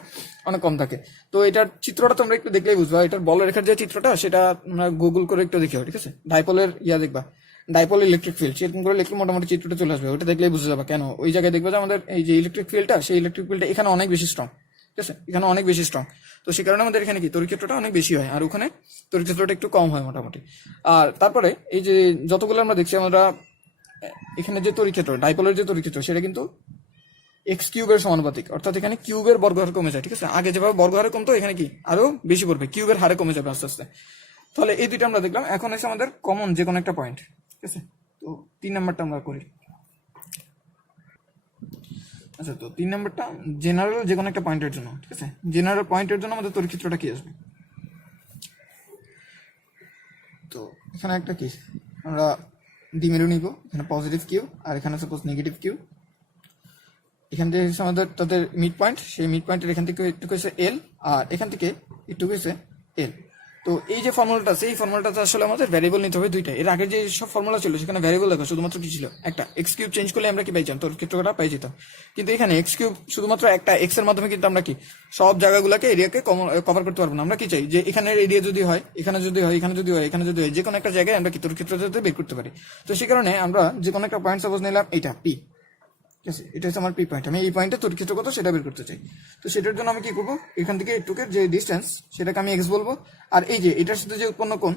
অনেক কম থাকে। তো এটার চিত্রটা তোমরা একটু দেখলেই বুঝবা। এটার বলরেখার যে চিত্রটা সেটা তোমরা গুগল করে একটু দেখো, ঠিক আছে। ডাইপোলের দেখবা, ডাইপোল ইলেকট্রিক ফিল্ড, সেরকম করে লিখলে মোটামুটি চিত্রটা চলে আসবে। ওটা দেখলেই বুঝে যাবে কেন ওই জায়গায় দেখবে যে আমাদের এই যে ইলেকট্রিক ফিল্ডটা, সেই ইলেকট্রিক ফিল্ডটা এখানে অনেক বেশি স্ট্রং, ঠিক আছে, এখানে অনেক বেশি স্ট্রং। তো সেই কারণে আমাদের এখানে কি তড়িৎ ক্ষেত্রটা অনেক বেশি হয়, আর ওখানে তড়িৎ ক্ষেত্রটা একটু কম হয় মোটামুটি। আর তারপরে এই যে যতগুলো আমরা দেখছি আমরা এখানে যে তড়িৎ ক্ষেত্র, ডাইপোলের যে তড়িৎ ক্ষেত্র, সেটা কিন্তু এক্স কিউবের সমানুপাতিক, অর্থাৎ এখানে কিউবের বর্গহার কমে যায়, ঠিক আছে। আগে যেভাবে বর্গহারে কমতো, এখানে কি আরো বেশি পড়বে, কিউবের হারে কমে যাবে আস্তে আস্তে। তাহলে এই দুইটা আমরা দেখলাম। এখন এসে আমাদের কমন যে কোনো একটা পয়েন্ট, ঠিক আছে। তো 3 নাম্বারটা আমরা করি। আচ্ছা, তো 3 নাম্বারটা জেনারেল যে কোনো একটা পয়েন্টের জন্য, ঠিক আছে। জেনারেল পয়েন্টের জন্য আমাদের তড়িৎ ক্ষেত্রটা কি আসবে। তো এখানে একটা কি আমরা দ্বিমেরু নিব, এখানে পজিটিভ কিউ আর এখানে সাপোজ নেগেটিভ কিউ। এখান থেকে আমাদের তাদের মিড পয়েন্ট, সেই মিড পয়েন্টের এখান থেকে একটু হয়েছে এল, আর এখান থেকে একটু হয়েছে এল। তো এই যে ফর্মুলাটা আছে, এই ফর্মুলাটা আসলে আমাদের ভ্যারিয়েবল নিতে হবে দুইটা। এর আগের যে সব ফর্মুলা ছিল সেখানে ভ্যারিয়েবল দেখো শুধুমাত্র কি ছিল, একটা এক্স কিউব চেঞ্জ করলে আমরা কি পাইতাম, তড়িৎ ক্ষেত্রটা পাই যেতাম। কিন্তু এখানে এক্স কিউব শুধুমাত্র একটা এক্স এর মাধ্যমে কিন্তু আমরা কি সব জায়গাগুলোকে এরিয়াকে কভার করতে পারবো না। আমরা কি চাই যে এখানের এরিয়া যদি হয়, এখানে যদি হয়, এখানে যদি হয়, এখানে যদি হয়, যে কোনো একটা জায়গায় আমরা কি তড়িৎ ক্ষেত্রটা বের করতে পারি। তো সেই কারণে আমরা যে কোনো একটা পয়েন্ট সাপোজ নিলাম এটা পি, ঠিক আছে, এটা হচ্ছে আমার পি পয়েন্ট। আমি এই পয়েন্টে তড়িৎ ক্ষেত্র কত সেটা বের করতে চাই। তো সেটার জন্য আমি কি করবো, এখান থেকে এটুকের যে ডিস্টেন্স সেটাকে আমি এক্স বলবো, আর এই যে এটার সাথে যে উৎপন্ন কোণ,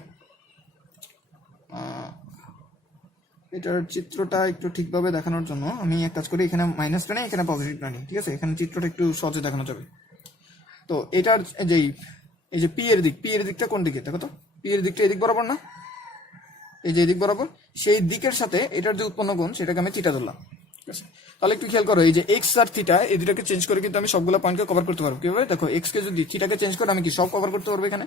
এটার চিত্রটা একটু ঠিকভাবে দেখানোর জন্য আমি এক কাজ করি, এখানে মাইনাসটা নেই, এখানে পজিটিভটা নেই, ঠিক আছে। এখানে চিত্রটা একটু সহজে দেখানো যাবে। তো এটার যেই এই যে পি এর দিক, পি এর দিকটা কোন দিকে দেখো তো, পি এর দিকটা এদিক বরাবর না, এই যে এদিক বরাবর, সেই দিকের সাথে এটার যে উৎপন্ন কোণ সেটাকে আমি থিটা ধরলাম, ঠিক আছে। তাহলে একটু খেয়াল করো, এই যে এক্স আর থিটা এই দুটাকে চেঞ্জ করে কিন্তু আমি সবগুলো পয়েন্টকে কভার করতে পারবো। কিভাবে দেখো, এক্স কে যদি থিটাকে চেঞ্জ করে আমি কি সব কভার করতে পারবো, এখানে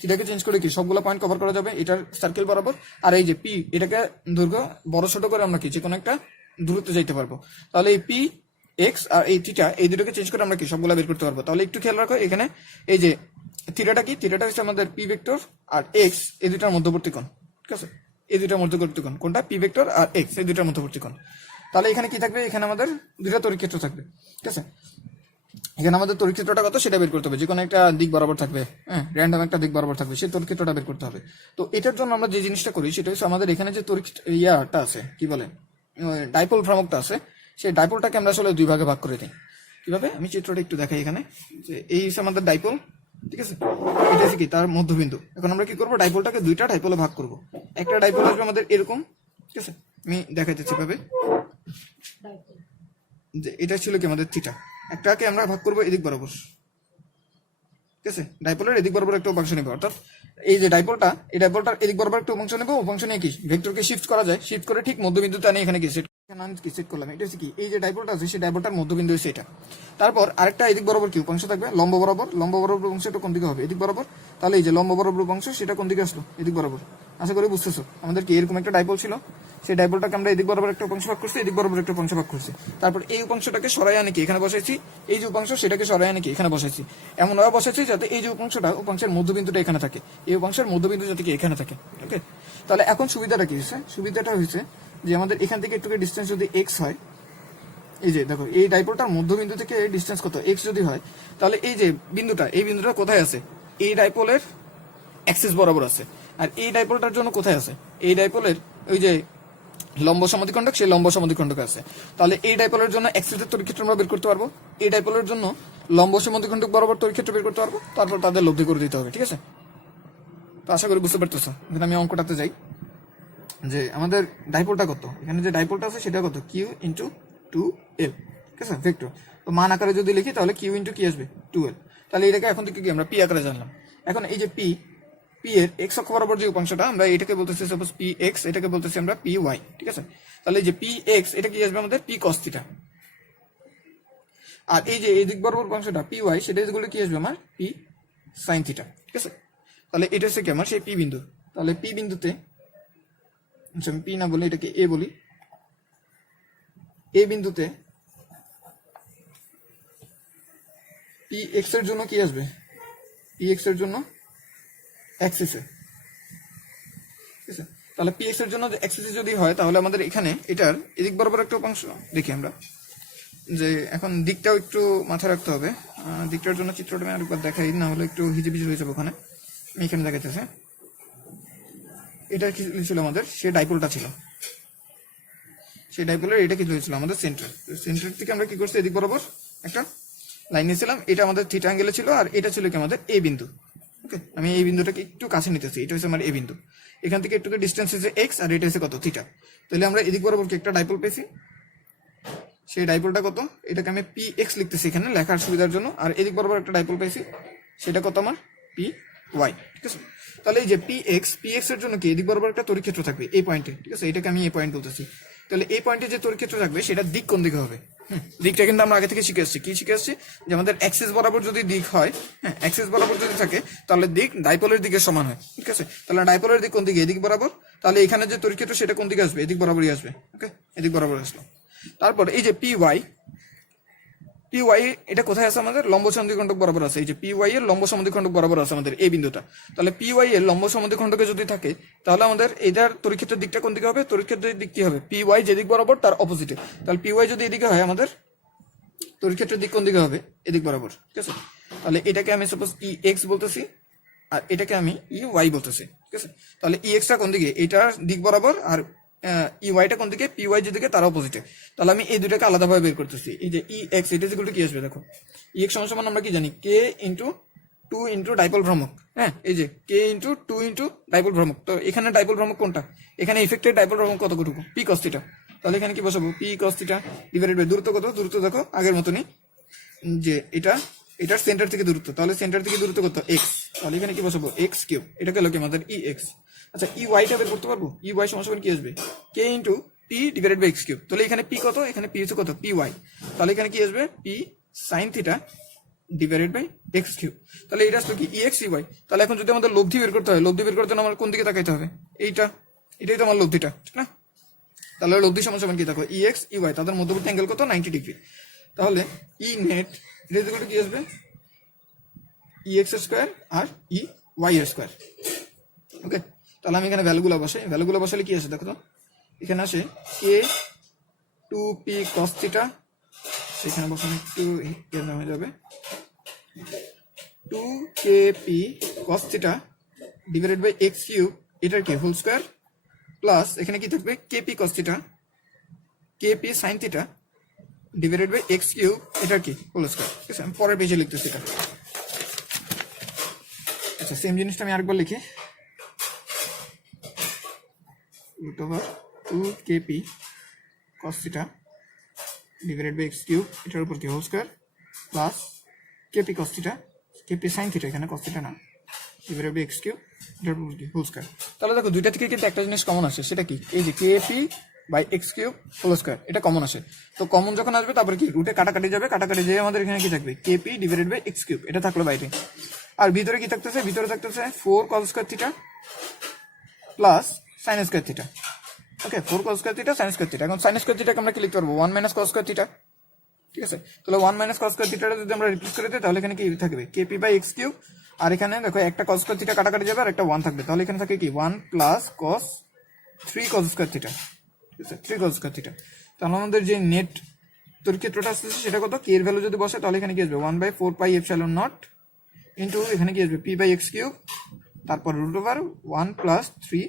থিটাকে চেঞ্জ করে কি সবগুলো পয়েন্ট কভার করা যাবে এটার সার্কেল বরাবর। আর এই যে পি, এটাকে দৈর্ঘ্য বড় ছোট করে আমরা কি যে কোনো একটা দূরত্বে যাইতে পারবো। তাহলে এই পি এক্স আর এই থিটা এই দুটোকে চেঞ্জ করে আমরা কি সবগুলো বের করতে পারবো। তাহলে একটু খেয়াল রাখো, এখানে এই যে থিটাটা কি, থিটাটা হচ্ছে আমাদের পি ভেক্টর আর এক্স এই দুটার মধ্যবর্তী কোণ, ঠিক আছে। এই দুটার মধ্যবর্তী কোণ কোনটা, পি ভেক্টর আর এক্স এই দুটার মধ্যবর্তী কোণ। তাহলে এখানে কি থাকবে, এখানে আমাদের দুটা তড়িৎ ক্ষেত্র থাকবে, ঠিক আছে। এখানে আমাদের তড়িৎ ক্ষেত্রটা কত সেটা বের করতে হবে, যে কোনো একটা দিক বরাবর থাকবে, হ্যাঁ, র্যান্ডম একটা দিক বরাবর থাকবে, সেই তড়িৎ ক্ষেত্রটা বের করতে হবে। তো এটার জন্য আমরা যে জিনিসটা করি সেটা হচ্ছে আমাদের এখানে যে তড়িৎ ইয়াটা আছে, কি বলে, ডাইপোল ভ্রামকটা আছে, সেই ডাইপোলটাকে আমরা আসলে দুই ভাগে ভাগ করে দিই। কিভাবে, আমি চিত্রটা একটু দেখাই এখানে, যে এই হচ্ছে আমাদের ডাইপোল, ঠিক আছে। এটা হচ্ছে কি তার মধ্যবিন্দু। এখন আমরা কি করবো, ডাইপোলটাকে দুইটা ডাইপোলে ভাগ করবো। একটা ডাইপোল আসবে আমাদের এরকম, ঠিক আছে, আমি দেখাইতেছি ভাবে, যে এটা ছিল কি আমাদের থিটা, একটাকে আমরা ভাগ করবো এদিক বরাবর, ঠিক আছে। ডাইপোলের এদিক বরাবর একটা উপাংশ নেবে, অর্থাৎ এই যে ডাইপোলটা, এই ডাইপোলটার এদিক বরাবর একটা উপাংশ নেবো, উপাংশ নিয়ে কি ভেক্টরকে শিফট করা যায়, শিফট করে ঠিক মধ্যবিন্দুতে আনি এখানে কি সেট করলাম। এটা হচ্ছে কি, এই যে ডাইপোলটা আছে সেই ডাইপোলটার মধ্যবিন্দু হচ্ছে এটা। তারপর আরেকটা এদিক বরাবর কি উপাংশ থাকবে, লম্ব বরাবর, লম্ব বরাবর উপাংশটা কোন দিকে হবে, এদিক বরাবর। তাহলে এই যে লম্ব বরাবর উপাংশ সেটা কোন দিকে আসলো, এদিক বরাবর। আশা করি বুঝতেছো, আমাদের কি এরকম একটা ডাইপোল ছিল, সেই ডাইপোলটাকে আমরা এদিক বরাবর একটা উপাংশ ভাগ করছি, এদিক বরাবর একটা উপাংশ ভাগ করছি। তারপর এই উপাংশটাকে সরাই আনি কি এখানে বসাইছি, এই যে উপাংশ সেটাকে সরাই আনি কি এখানে বসাইছি। এমন ভাবে বসাইছি যাতে এই যে উপাংশের মধ্যবিন্দুটা এখানে থাকে, এই উপাংশের মধ্যবিন্দু যাতে কি এখানে থাকে, ওকে। তাহলে এখন সুবিধাটা কি হয়েছে, সুবিধাটা হয়েছে যে আমাদের এখান থেকে একটু ডিস্টেন্স যদি এক্স হয়, এই যে দেখো এই ডাইপোলটার মধ্যবিন্দু থেকে ডিস্টেন্স কত এক্স যদি হয়, তাহলে এই যে বিন্দুটা, এই বিন্দুটা কোথায় আছে, এই ডাইপোলের অ্যাক্সিস বরাবর আছে। আর এই ডাইপোলটার জন্য কোথায় আছে, এই ডাইপোলের ওই যে লম্ব সমদ্বিখণ্ডক, সেই লম্ব সমদ্বিখণ্ডক আছে। তাহলে এই ডাইপোলের জন্য অ্যাক্সিসের তড়িৎ ক্ষেত্র আমরা বের করতে পারবো, এই ডাইপোলের জন্য লম্ব সমদ্বিখণ্ডক বরাবর তড়িৎ ক্ষেত্র বের করতে পারবো। তারপর তাদের লব্ধি করে দিতে হবে, ঠিক আছে। তো আশা করি বুঝতে পারতেছো। এখানে আমি অঙ্কটাতে যাই, যে আমাদের ডাইপোলটা কত, এখানে যে ডাইপোলটা আছে সেটা কত, কিউ ইন্টু 2l, ঠিক আছে, ভেক্টর। তো মান আকারে যদি লিখি তাহলে কিউ ইন্টু কি আসবে, 2l। তাহলে এটাকে এখন থেকে কি আমরা পি আকারে জানলাম। এখন এই যে পি, পি এর এক্স অক্ষ বরাবর যে উপাংশটা, আমরা এটাকে বলতেছি সাপোজ পি এক্স, এটাকে বলতেছি আমরা পি ওয়াই, ঠিক আছে। তাহলে এই যে পি এক্স এটা কি আসবে আমাদের পি কস থিটা, আর এই যে এই দিক বরাবর উপাংশটা পি ওয়াই সেটা যেগুলো কি আসবে আমার পি সাইন থিটা, ঠিক আছে। তাহলে এটা হচ্ছে কি আমার সেই পি বিন্দু। তাহলে পি বিন্দুতে, আচ্ছা আমি পি না বলি এটাকে এ বলি, এ বিন্দুতে পি এক্স এর জন্য কি আসবে, পি এক্স এর জন্য অ্যাক্সিসে, ঠিক আছে। তাহলে পি এক্স এর জন্য অ্যাক্সিসে যদি হয় তাহলে আমাদের এখানে এটার এদিক বরাবর একটা উপাংশ দেখি আমরা, যে এখন দিকটাও একটু মাথায় রাখতে হবে। দিকটার জন্য চিত্রটা আমি আরেকবার দেখাই, না হলে একটু হিজিবিজি হয়ে যাবে ওখানে। আমি এখানে দেখাইতেছে এটা কি ছিল আমাদের, সে ডাইপোলটা ছিল, সেই ডাইপোলের এটা কি হয়েছিল আমাদের সেন্টার। সেন্টার থেকে আমরা কি করছি, এদিক বরাবর একটা লাইন নিয়েছিলাম, এটা আমাদের থিটা অ্যাঙ্গেলে ছিল, আর এটা ছিল কি আমাদের এ বিন্দু। ওকে, আমি এই বিন্দুটাকে একটু কাছে নিতেছি, এটা হচ্ছে আমার এ বিন্দু, এখান থেকে একটু ডিস্টেন্স হচ্ছে এক্স, আর এটা হচ্ছে কত, থিটা। তাহলে আমরা এদিক বরাবর কি একটা ডাইপোল পেয়েছি, সেই ডাইপোলটা কত, এটাকে আমি পি এক্স লিখতেছি এখানে লেখার সুবিধার জন্য, আর এদিক বরাবর একটা ডাইপোল পেয়েছি, সেটা কত আমার পি ওয়াই, ঠিক আছে। তাহলে এই যে পি এক্স এর জন্য কি এদিক বরাবর একটা তড়িৎক্ষেত্র থাকবে এই পয়েন্টে, ঠিক আছে, এটাকে আমি এই পয়েন্ট বলতেছি। তাহলে এই পয়েন্টে যে তড়িৎক্ষেত্র থাকবে সেটা দিক কোন দিকে হবে, দিকটা কিন্তু আমরা আগে থেকে শিখে আসছি। কি শিখে আসছি, যে আমাদের অ্যাক্সিস বরাবর যদি দিক হয়, হ্যাঁ অ্যাক্সিস বরাবর যদি থাকে তাহলে দিক ডাইপোলের দিকে সমান হয়, ঠিক আছে। তাহলে ডাইপোলের দিক কোন দিকে, এদিক বরাবর, তাহলে এখানে যে তড়িৎক্ষেত্র সেটা কোন দিকে আসবে, এদিক বরাবরই আসবে। ওকে, এদিক বরাবর আসলো। তারপর এই যে পি ওয়াই এটা কোথায় আছে আমাদের, লম্ব সমদ্বিখণ্ডক বরাবর আছে। এই যে পি ওয়াই এর লম্ব সমদ্বিখণ্ডক বরাবর আছে আমাদের এই বিন্দুটা। তাহলে পি ওয়াই এর লম্ব সমদ্বিখণ্ডকে যদি থাকে তাহলে আমাদের এটার তড়িৎক্ষেত্রের দিকটা কোন দিকে হবে, তড়িৎক্ষেত্রের দিক কি হবে, পি ওয়াই যেদিক বরাবর তার অপোজিটে। তাহলে পি ওয়াই যদি এদিকে হয় আমাদের তড়িৎক্ষেত্রের দিক কোন দিকে হবে, এদিক বরাবর, ঠিক আছে। তাহলে এটাকে আমি সাপোজ ই এক্স বলতেছি, আর এটাকে আমি ই ওয়াই বলতেছি, ঠিক আছে। তাহলে ই এক্সটা কোন দিকে, এটার দিক বরাবর, আর ই ওয়াইটা কোন দিকে, পি ওয়াই যেদিকে তার অপোজিটে। তাহলে আমি এই দুটাকে আলাদাভাবে বের করতেছি। এই যে ই এক্স এটা যেগুলো কি আসবে, দেখো ই এক্স সমান আমরা কি জানি, কে ইন্টু 2 ইন্টু ডাইপোল ভ্রামক। হ্যাঁ, এই যে কে ইন্টু 2 ইন্টু ডাইপোল ভ্রামক। তো এখানে ডাইপোল ভ্রামক কোনটা, এখানে ইফেক্টেড ডাইপোল ভ্রামক কতটুকু, পি কস থিটা। তাহলে এখানে কি বসাবো, P cos theta divided by দূরত্ব কত, দূরত্ব দেখো আগের মতনই, যে এটার সেন্টার থেকে দূরত্ব, তাহলে সেন্টার থেকে দূরত্ব কত, এক্স। তাহলে এখানে কি বসাবো, এক্স কিউব। এটা গেল কি আমাদের ই এক্স। আচ্ছা, ই ওয়াইটা বের করতে পারবো, ই ওয়াই সমান কি আসবে, k into P divided by x cube. তাহলে এখানে পি কত, এখানে পি হচ্ছে কত, পি ওয়াই। তাহলে এখানে কি আসবে, P sine theta divided by x cube. তাহলে এটা আসলো কি ই এক্স ই ওয়াই। তাহলে এখন যদি আমাদের লব্ধি বের করতে হয়, লব্ধি বের করতে আমার কোন দিকে তাকাইতে হবে, এটাই তো আমার লব্ধিটা, ঠিক না। তাহলে লব্ধি সমান কি, দেখো ই এক্স ই ওয়াই তাদের মধ্যবর্তী অ্যাঙ্গেল কত, 90 ডিগ্রি। তাহলে ই নেট এটা কি আসবে, ই এক্স স্কোয়ার আর ই ওয়াই এর স্কোয়ার। ওকে, তাহলে আমি এখানে ভ্যালুগুলো বসালে কি আসে দেখো তো, এখানে আসে কে 2p cos থিটা, সেখানে বসানো একটু হয়ে যাবে 2kp cos theta divided by x cube, এটার কি হোল স্কোয়ার, প্লাস এখানে কি থাকবে kp cos theta kp sin theta divided by x cube, এটার কি হোল স্কোয়ার, ঠিক আছে। আমি পরের পেজে লিখতেছি এটা। আচ্ছা, সেম জিনিসটা আমি আরেকবার লিখি, √2kp cos theta divided by x cube, এটার উপর কি whole square, plus kp cos theta kp sin theta, এখানে cos থিটা না, ডিভাইডেড বাই এক্স কিউব, এটার উপর কি হোল স্কোয়ার। তাহলে দেখো দুইটা থেকে কিন্তু একটা জিনিস কমন আসে, সেটা কি, এই যে kp by x cube whole square, এটা কমন আসে। তো কমন যখন আসবে তারপরে কি রুটে কাটাকাটি যাবে, কাটাকাটি যেয়ে আমাদের এখানে কি থাকবে, kp divided by x cube, এটা থাকলো বাইরে। আর ভিতরে কি থাকতেছে, ভিতরে থাকতেছে 4 cos square theta plus sine square theta. Okay, 4 cos square theta sine square theta. এখন সাইন স্কোয়ার থিটাকে আমরা কি লিখতে পারবো, 1 মাইনাস cos স্কোয়ার থিটা, ঠিক আছে। তাহলে 1 মাইনাস cos স্কোয়ার থিটাটা যদি আমরা রিপ্লেস করে দিই তাহলে এখানে কি থাকবে, kp বাই এক্স কিউব, আর এখানে দেখো একটা cos স্কোয়ার থিটা কাটাকাটি যাবে আর একটা 1 থাকবে, তাহলে এখানে থাকে কি 1 plus cos 3 cos square theta, ঠিক আছে, 3 cos স্কোয়ার থিটা। তাহলে আমাদের যে নেট তড়িৎক্ষেত্রটা আসছে সেটা কত, k এর ভ্যালু যদি বসে তাহলে এখানে কি আসবে 1/4 পাই এপসাইলন নট ইন্টু এখানে কি আসবে p বাই এক্স কিউব, তারপর √1 প্লাস 3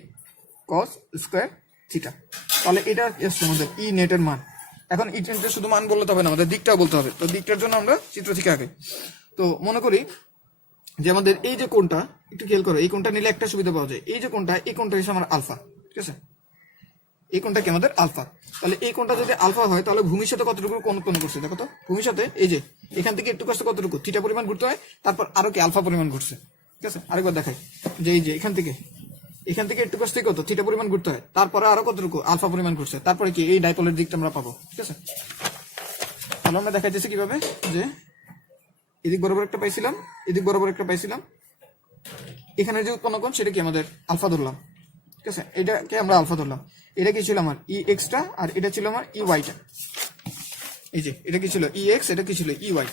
cos স্কোয়ার থিটা। তাহলে এটা আসছে আমাদের ই নেটের মান। এখন ই নেটের শুধু মান বলতে হবে না, আমাদের দিকটাও বলতে হবে। তো দিকটার জন্য আমরা চিত্র থেকে আগে তো মনে করি যে আমাদের এই যে কোণটা, একটু খেয়াল করো, এই কোণটা নিলে একটা সুবিধা পাওয়া যায়, এই যে কোণটা, এই কোণটা হচ্ছে আমার আলফা, ঠিক আছে, এই কোণটা কি আমাদের আলফা। তাহলে এই কোণটা যদি আলফা হয় তাহলে ভূমির সাথে কতটুকু কোণ উৎপন্ন করছে দেখো তো, ভূমির সাথে এই যে এখান থেকে একটু কষ্ট কতটুকু থিটা পরিমাণ ঘুরতে হয়, তারপর আরো কি আলফা পরিমাণ ঘুরছে, ঠিক আছে। আরেকবার দেখাই, যে এই যে এখান থেকে একটু কষ্ট কত থিটা পরিমাণ ঘুরতে হয়, তারপরে আরো কতটুকু আলফা পরিমাণ ঘুরছে, তারপরে কি এই ডাইপোলের দিকটা আমরা পাবো, ঠিক আছে। তাহলে আমরা দেখাইতেছি কিভাবে, যে এদিক বরাবর একটা পাইছিলাম, এদিক বরাবর একটা পাইছিলাম, এখানে যে উৎপন্ন কোণ সেটা কি আমাদের আলফা ধরলাম, ঠিক আছে, এটাকে আমরা আলফা ধরলাম। এটা কি ছিল আমার ই এক্সটা, আর এটা ছিল আমার ই ওয়াইটা। এই যে এটা কি ছিল ই এক্স, এটা কি ছিল ই ওয়াই।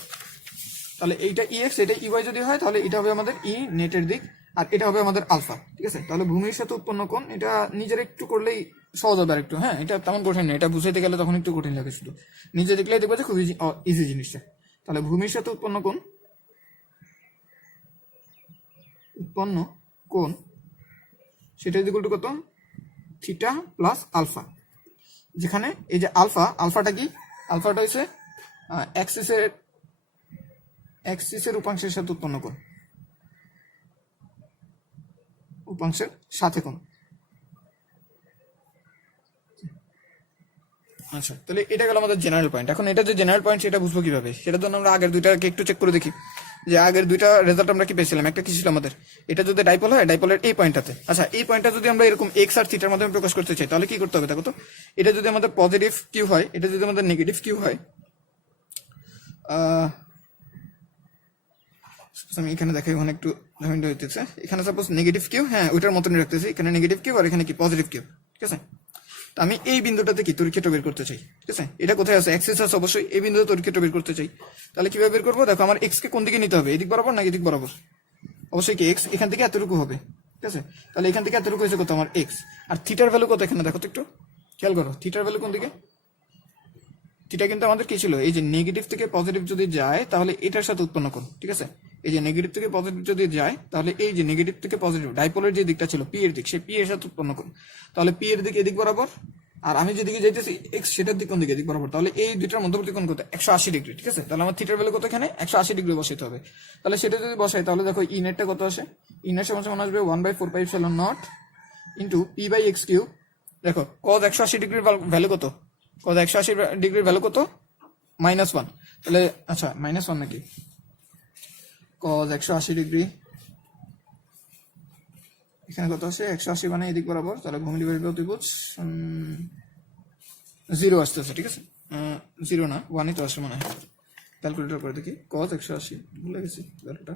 তাহলে এইটা EX এটা EY যদি হয় তাহলে এটা হবে আমাদের E নেটের দিক, আর এটা হবে আমাদের আলফা। ঠিক আছে, তাহলে ভূমির সাথে উৎপন্ন কোণ এটা নিজের একটু করলেই সহজ হবে আর একটু। হ্যাঁ, এটা তেমন কঠিন না, এটা বুঝাইতে গেলে তখন একটু কঠিন লাগে, শুধু নিজে দেখলেই দেখবে যে খুব ইজি জিনিসটা। তাহলে ভূমির সাথে উৎপন্ন কোণ সেটা ইকুয়াল টু কত, থিটা প্লাস আলফা, যেখানে এই যে আলফাটা কি, আলফাটা হচ্ছে অ্যাক্সিসের উপাংশের সাথে উৎপন্ন কোণ, উপাংশের সাথে কোণ। আচ্ছা, তাহলে এটা গেল আমাদের জেনারেল পয়েন্ট। এখন এটা যে জেনারেল পয়েন্ট সেটা বুঝবো কিভাবে, সেটার জন্য আমরা আগের দুইটাকে একটু চেক করে দেখি যে আগের দুইটা রেজাল্ট আমরা কি পেয়েছিলাম। একটা কি ছিল আমাদের, এটা যদি ডাইপোল হয় ডাইপোলের এই পয়েন্টটাতে, আচ্ছা এই পয়েন্টটা যদি আমরা এরকম এক্স আর থিটার মাধ্যমে প্রকাশ করতে চাই তাহলে কি করতে হবে দেখো তো। এটা যদি আমাদের পজিটিভ কিউ হয়, এটা যদি আমাদের নেগেটিভ কিউ হয়, আমি এখানে দেখাই, ওখানে একটু ঝামেলা হইতেছে। এখানে সাপোজ নেগেটিভ কিউ, হ্যাঁ ওইটার মতনই রাখতেছি, এখানে নেগেটিভ কিউ আর এখানে কি পজিটিভ কিউ। ঠিক আছে, তো আমি এই বিন্দুটাতে কি তড়িৎ ক্ষেত্র বের করতে চাই। ঠিক আছে, এটা কোথায় আছে, অ্যাক্সিস আছে অবশ্যই, এই বিন্দুতে তড়িৎ ক্ষেত্র বের করতে চাই। তাহলে কিভাবে বের করবো, দেখো আমার এক্স কে কোন দিকে নিতে হবে, এদিক বরাবর না এদিক বরাবর, অবশ্যই কি এক্স এখান থেকে এতটুকু হবে। ঠিক আছে, তাহলে এখান থেকে এতটুকু হয়েছে কত আমার এক্স, আর থিটার ভ্যালু কত এখানে দেখো তো একটু খেয়াল করো, থিটার ভ্যালু কোন দিকে, থিটা কিন্তু আমাদের কি ছিল, এই যে নেগেটিভ থেকে পজিটিভ যদি যায় তাহলে এটার সাথে উৎপন্ন কোণ। ঠিক আছে, এই যে নেগেটিভ থেকে পজিটিভ যদি যায় তাহলে এই যে নেগেটিভ থেকে পজিটিভ ডাইপোলের যে দিকটা ছিল পি এর দিক, সেই পি এর সাথে উৎপন্ন কোণ। তাহলে পি এর দিক এদিক বরাবর, আর আমি যেদিকে যাইতেছি এক্স সেটার দিক কোন দিকে, এদিক বরাবর। তাহলে এই দুইটার মধ্যবর্তী কোণ কত, 180 ডিগ্রি। ঠিক আছে, তাহলে আমার থিটার ভ্যালু কত এখানে 180 ডিগ্রি বসাইতে হবে। তাহলে সেটা যদি বসাই তাহলে দেখো ই নেটটা কত আসে, ই নেট সমান আসবে 1/4πε0 into P by x q. দেখো cos 180 ডিগ্রির ভ্যালু কত, cos 180 ডিগ্রির ভ্যালু কত, -1। তাহলে আচ্ছা -1 নাকি, cos 180 ডিগ্রি এখানে কত আছে, 180 মানে এদিক বরাবর, তাহলে ভূমি ডিভাইড বাই অতিভুজ 0 আসতেছে। ঠিক আছে, 0 না 1ই তো আসে মনে হয়, ক্যালকুলেটর করে দেখি, cos 180 ভুলে গেছি ভ্যালুটা,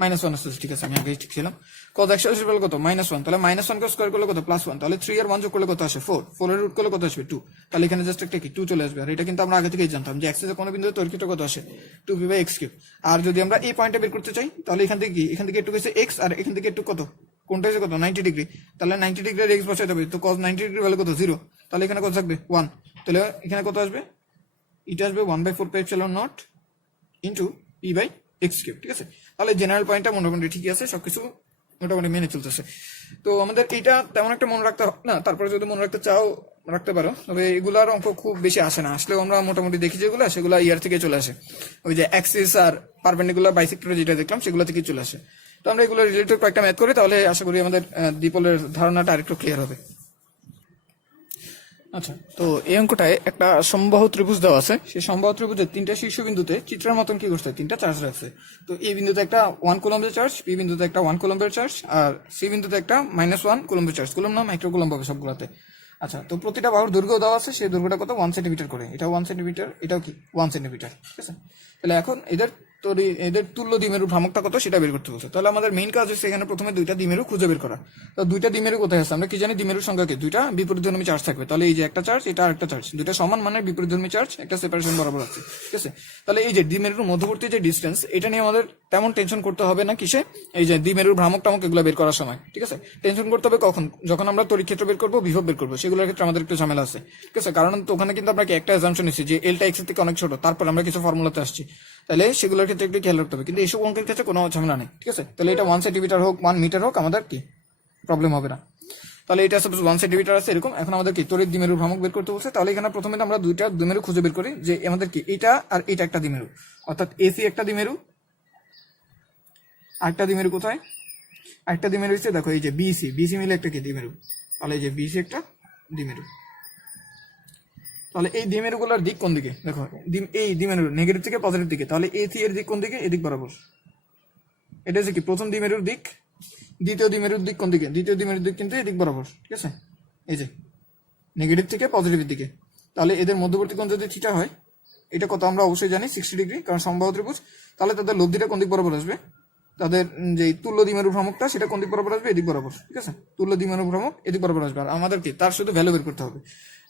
-1 আসতেছে। ঠিক আছে, আমি আগেই ঠিক ছিলাম। cos 180 ভ্যালু কত, -1, তাহলে -1 কে স্কয়ার করলে কত, +1, তাহলে 3 আর 1 যোগ করলে কত আসে 4, 4 এর রুট করলে কত আসবে 2, তাহলে এখানে জাস্ট একটা কি 2 চলে আসবে। আর এটা কিন্তু আমরা আগে থেকেই জানতাম যে অ্যাক্সিসের কোনো বিন্দুতে তড়িৎ ক্ষেত্র কত আসে 2p/x3। আর যদি আমরা এই পয়েন্টটা বের করতে চাই তাহলে এখান থেকে কি, এখান থেকে একটু গেছে x আর এখান থেকে একটু কত, কোনটা হচ্ছে কত 90 ডিগ্রি, তাহলে 90 ডিগ্রির x বসাইতে হবে, তো cos 90 ডিগ্রির ভ্যালু কত 0, তাহলে এখানে কত থাকবে 1, তাহলে এখানে কত আসবে, এটা আসবে 1/4πε0 ইন্টু p/x3। ঠিক আছে, তাহলে জেনারেল পয়েন্টটা মোটামুটি ঠিকই আছে, সবকিছু মোটামুটি মেনে চলতেছে। তো আমাদের এইটা তেমন একটা মনে রাখতে হবে না, তারপরে যদি মনে রাখতে চাও রাখতে পারো, তবে এগুলার অঙ্ক খুব বেশি আসে না, আসলেও আমরা মোটামুটি দেখি যেগুলো সেগুলো ইয়ার থেকে চলে আসে, ওই যে অ্যাক্সিস আর পারপেন্ডিকুলার বাইসেক্টরে যেটা দেখলাম সেগুলো থেকে চলে আসে। তো আমরা এগুলো রিলেটেড কয়েকটা ম্যাথ করি, তাহলে আশা করি আমাদের দ্বিপলের ধারণাটা আরেকটু ক্লিয়ার হবে। আচ্ছা, তো এই অঙ্কটায় একটা সমবাহু ত্রিভুজ দেওয়া আছে, সেই সমবাহু ত্রিভুজের 3টা শীর্ষবিন্দুতে চিত্রের মতন কি করছে, 3টা চার্জ রাখছে। তো এই বিন্দুতে একটা 1 কুলম্বের চার্জ, বি বিন্দুতে একটা 1 কুলম্বের চার্জ, আর সি বিন্দুতে একটা -1 কুলম্বের চার্জ, কুলম্ব না মাইক্রো কুলম্ব হবে সবগুলোতে। আচ্ছা, তো প্রতিটা বাহুর দৈর্ঘ্য দেওয়া আছে, সেই দৈর্ঘ্যটা কত 1 সেন্টিমিটার করে, এটাও 1 সেন্টিমিটার, এটাও কি 1 সেন্টিমিটার। ঠিক আছে, তাহলে এখন এদের তুল্য দ্বিমেরু ভ্রামকটা কত সেটা বের করতে বলছে। তাহলে আমাদের মেইন কাজ হচ্ছে এখানে প্রথমে দুইটা দ্বিমেরু খুঁজে বের করা। তো দুইটা দ্বিমেরু কোথায় আছে আমরা কি জানি, দ্বিমেরুর সংখ্যা কি, দুইটা বিপরীতধর্মী চার্জ থাকবে। তাহলে এই যে একটা চার্জ, এটা আরেকটা চার্জ, দুইটা সমান মানে বিপরীতধর্মী চার্জ, একটা সেপারেশন বরাবর আছে। ঠিক আছে, তাহলে এই যে দ্বিমেরুর মধ্যবর্তী যে ডিসটেন্স, এটা নিয়ে আমাদের তেমন টেনশন করতে হবে না কিসে, এই যে দ্বিমেরুর ভ্রামক টামক এগুলো বের করার সময়। ঠিক আছে, টেনশন করতে হবে কখন, যখন আমরা তড়িৎ ক্ষেত্র বের করবো, বিভব বের করবো, সেগুলোর ক্ষেত্রে আমাদের একটু ঝামেলা আছে। ঠিক আছে, কারণ তো ওখানে কিন্তু আমরা একটা অ্যাজাম্পশন নিচ্ছি যে এলটা এক্স এর থেকে অনেক ছোট, তারপর আমরা কিছু ফর্মুলাতে আসছি, তাহলে সেগুলোর ক্ষেত্রে একটু খেয়াল রাখতে হবে। কিন্তু এইসব অঙ্কের ক্ষেত্রে কোনো ঝামেলা নেই। ঠিক আছে, তাহলে এটা 1 সেন্টিমিটার হোক 1 মিটার হোক আমাদের কি প্রবলেম হবে না। তাহলে এটা সাপোজ 1 সেন্টিমিটার আছে এরকম, এখন আমাদের কি তড়িৎ দ্বিমেরু ভ্রামক বের করতে বলছে। তাহলে এখানে প্রথমে আমরা দুইটা দ্বিমেরু খুঁজে বের করি, যে আমাদের কি এটা আর এটা একটা দ্বিমেরু, অর্থাৎ এসি একটা দ্বিমেরু, আরেকটা দ্বিমেরু কোথায়, আরেকটা দ্বিমেরু হচ্ছে দেখো এই যে বিসি, বিসি মিলে একটা কি দ্বিমেরু, তাহলে এই যে বিসি একটা দ্বিমেরু। তাহলে এই দ্বিমেরুগুলোর দিক কোন দিকে, দেখো এই দ্বিমেরু নেগেটিভ থেকে পজিটিভ দিকে, তাহলে এসি এর দিক কোন দিকে, এদিক বরাবর। এটা হচ্ছে কি প্রথম দ্বিমেরুর দিক, দ্বিতীয় দ্বিমেরুর দিক কোন দিকে, দ্বিতীয় দ্বিমেরুর দিক কিন্তু এদিক বরাবর। ঠিক আছে, এই যে নেগেটিভ থেকে পজিটিভের দিকে। তাহলে এদের মধ্যবর্তী কোণ যদি থিটা হয়, এটা কত আমরা অবশ্যই জানি 60 ডিগ্রি, কারণ সমবাহু ত্রিভুজ। তাহলে তাদের লব্ধিটা কোন দিক বরাবর আসবে, তাদের যে তুল্য দ্বিমেরু ভ্রামকটা সেটা কোন দিক বরাবর আসবে, এদিক বরাবর। ঠিক আছে, তুল্য দ্বিমেরু ভ্রামক এদিক বরাবর আসবে, আর আমাদের কি তার শুধু ভ্যালু বের করতে হবে।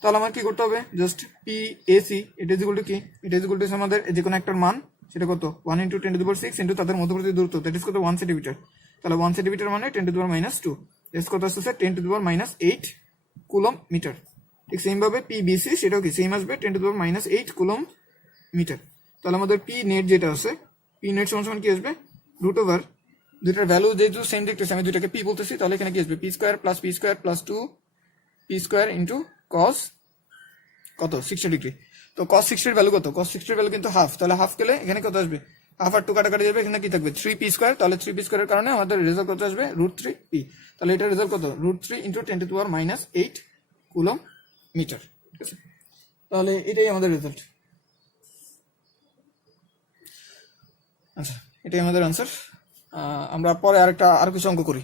তাহলে আমার কি করতে হবে, জাস্ট পি এসি এটা ইকুয়াল টু কি, এটা ইকুয়াল টু আমাদের যে কোনো একটার মান, সেটা কত 1 × 10⁶ ইন্টু তাদের মধ্যবর্তী দূরত্ব, দ্যাট ইজ কত 1 সেন্টিমিটার। তাহলে 1 সেন্টিমিটার মানে 10⁻², এস কত আসতেছে 10⁻8 কুলম মিটার। ঠিক সেম ভাবে পিবিসি সেটাও কি সেম আসবে 10⁻8 কুলম মিটার। তাহলে আমাদের পি নেট যেটা আছে, পি নেট সমান কি আসবে √, দুইটার ভ্যালু যেহেতু সেম দেখতেছি আমি দুইটাকে পি বলতেছি, তাহলে এখানে কি আসবে P square plus 2 P square into cos কত 60°। তো cos 60 এর ভ্যালু কত, cos 60 এর ভ্যালু কিন্তু হাফ, তাহলে হাফ গেলে এখানে কত আসবে, হাফ আর 2 কাটাকাটি যাবে, এখানে কি থাকবে 3p স্কোয়ার। তাহলে 3p স্কোয়ারের কারণে আমাদের রেজাল্ট কত আসবে √3p। তাহলে এটা রেজাল্ট কত √3 × 10⁻8 কুলম মিটার। ঠিক আছে, তাহলে এটাই আমাদের রেজাল্ট। আচ্ছা, এটাই আমাদের আনসার। আমরা পরে আর কিছু অঙ্ক করি।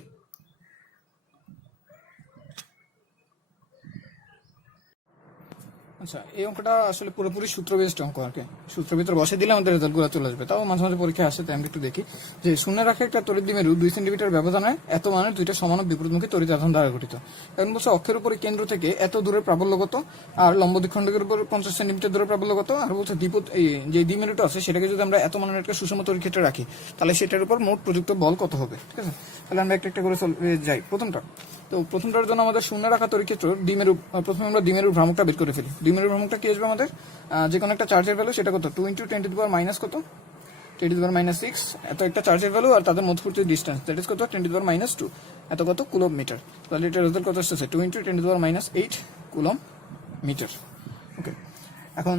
আচ্ছা, এই অঙ্কটা আসলে পুরোপুরি সূত্র বেসড অঙ্ক আর কি। সূত্র ভিতরে বসে দিলে আমাদের রেজাল্টগুলো চলে আসবে। তাও মাঝে মাঝে পরীক্ষায় আসে, তাই আমরা একটু দেখি যে শূন্য রাখে একটা তড়িৎ দ্বিমেরু 2 সেন্টিমিটার ব্যবধানে এত মানের দুইটা সমান বিপরীতমুখী তড়িৎ আধান দ্বারা গঠিত। এখন বলছে অক্ষের উপরে কেন্দ্র থেকে এত দূরের প্রাবল্যগত আর লম্ব দ্বিখণ্ডকের উপর 50 সেন্টিমিটার দূরের প্রাবল্যগত। আর বলছে যে দ্বিমেরুটা আছে সেটাকে যদি আমরা এত মানের একটা সুষম তড়িৎ ক্ষেত্রে রাখি তাহলে সেটার উপর মোট প্রযুক্ত বল কত হবে। ঠিক আছে, তাহলে আমরা একটা করে যাই। তো প্রথমটার জন্য আমাদের শূন্য রাখা তড়িৎ ক্ষেত্র দ্বিমেরু, প্রথমে আমরা দ্বিমেরুর ভ্রামকটা বের করে ফেলি। দ্বিমেরুর ভ্রামকটা কি আসবে আমাদের, যে কোনো একটা চার্জের ভ্যালু সেটা কত 2 × 10⁻⁻ কত 10⁻6 এত একটা চার্জের ভ্যালু, আর তাদের মধ্যবর্তী ডিস্টেন্স দ্যাট ইজ কত 10⁻2 এত কত কুলম মিটার। তাহলে এটা রেজাল্ট কত আসছে 2 × 10⁻8 কুলম মিটার। ওকে, এখন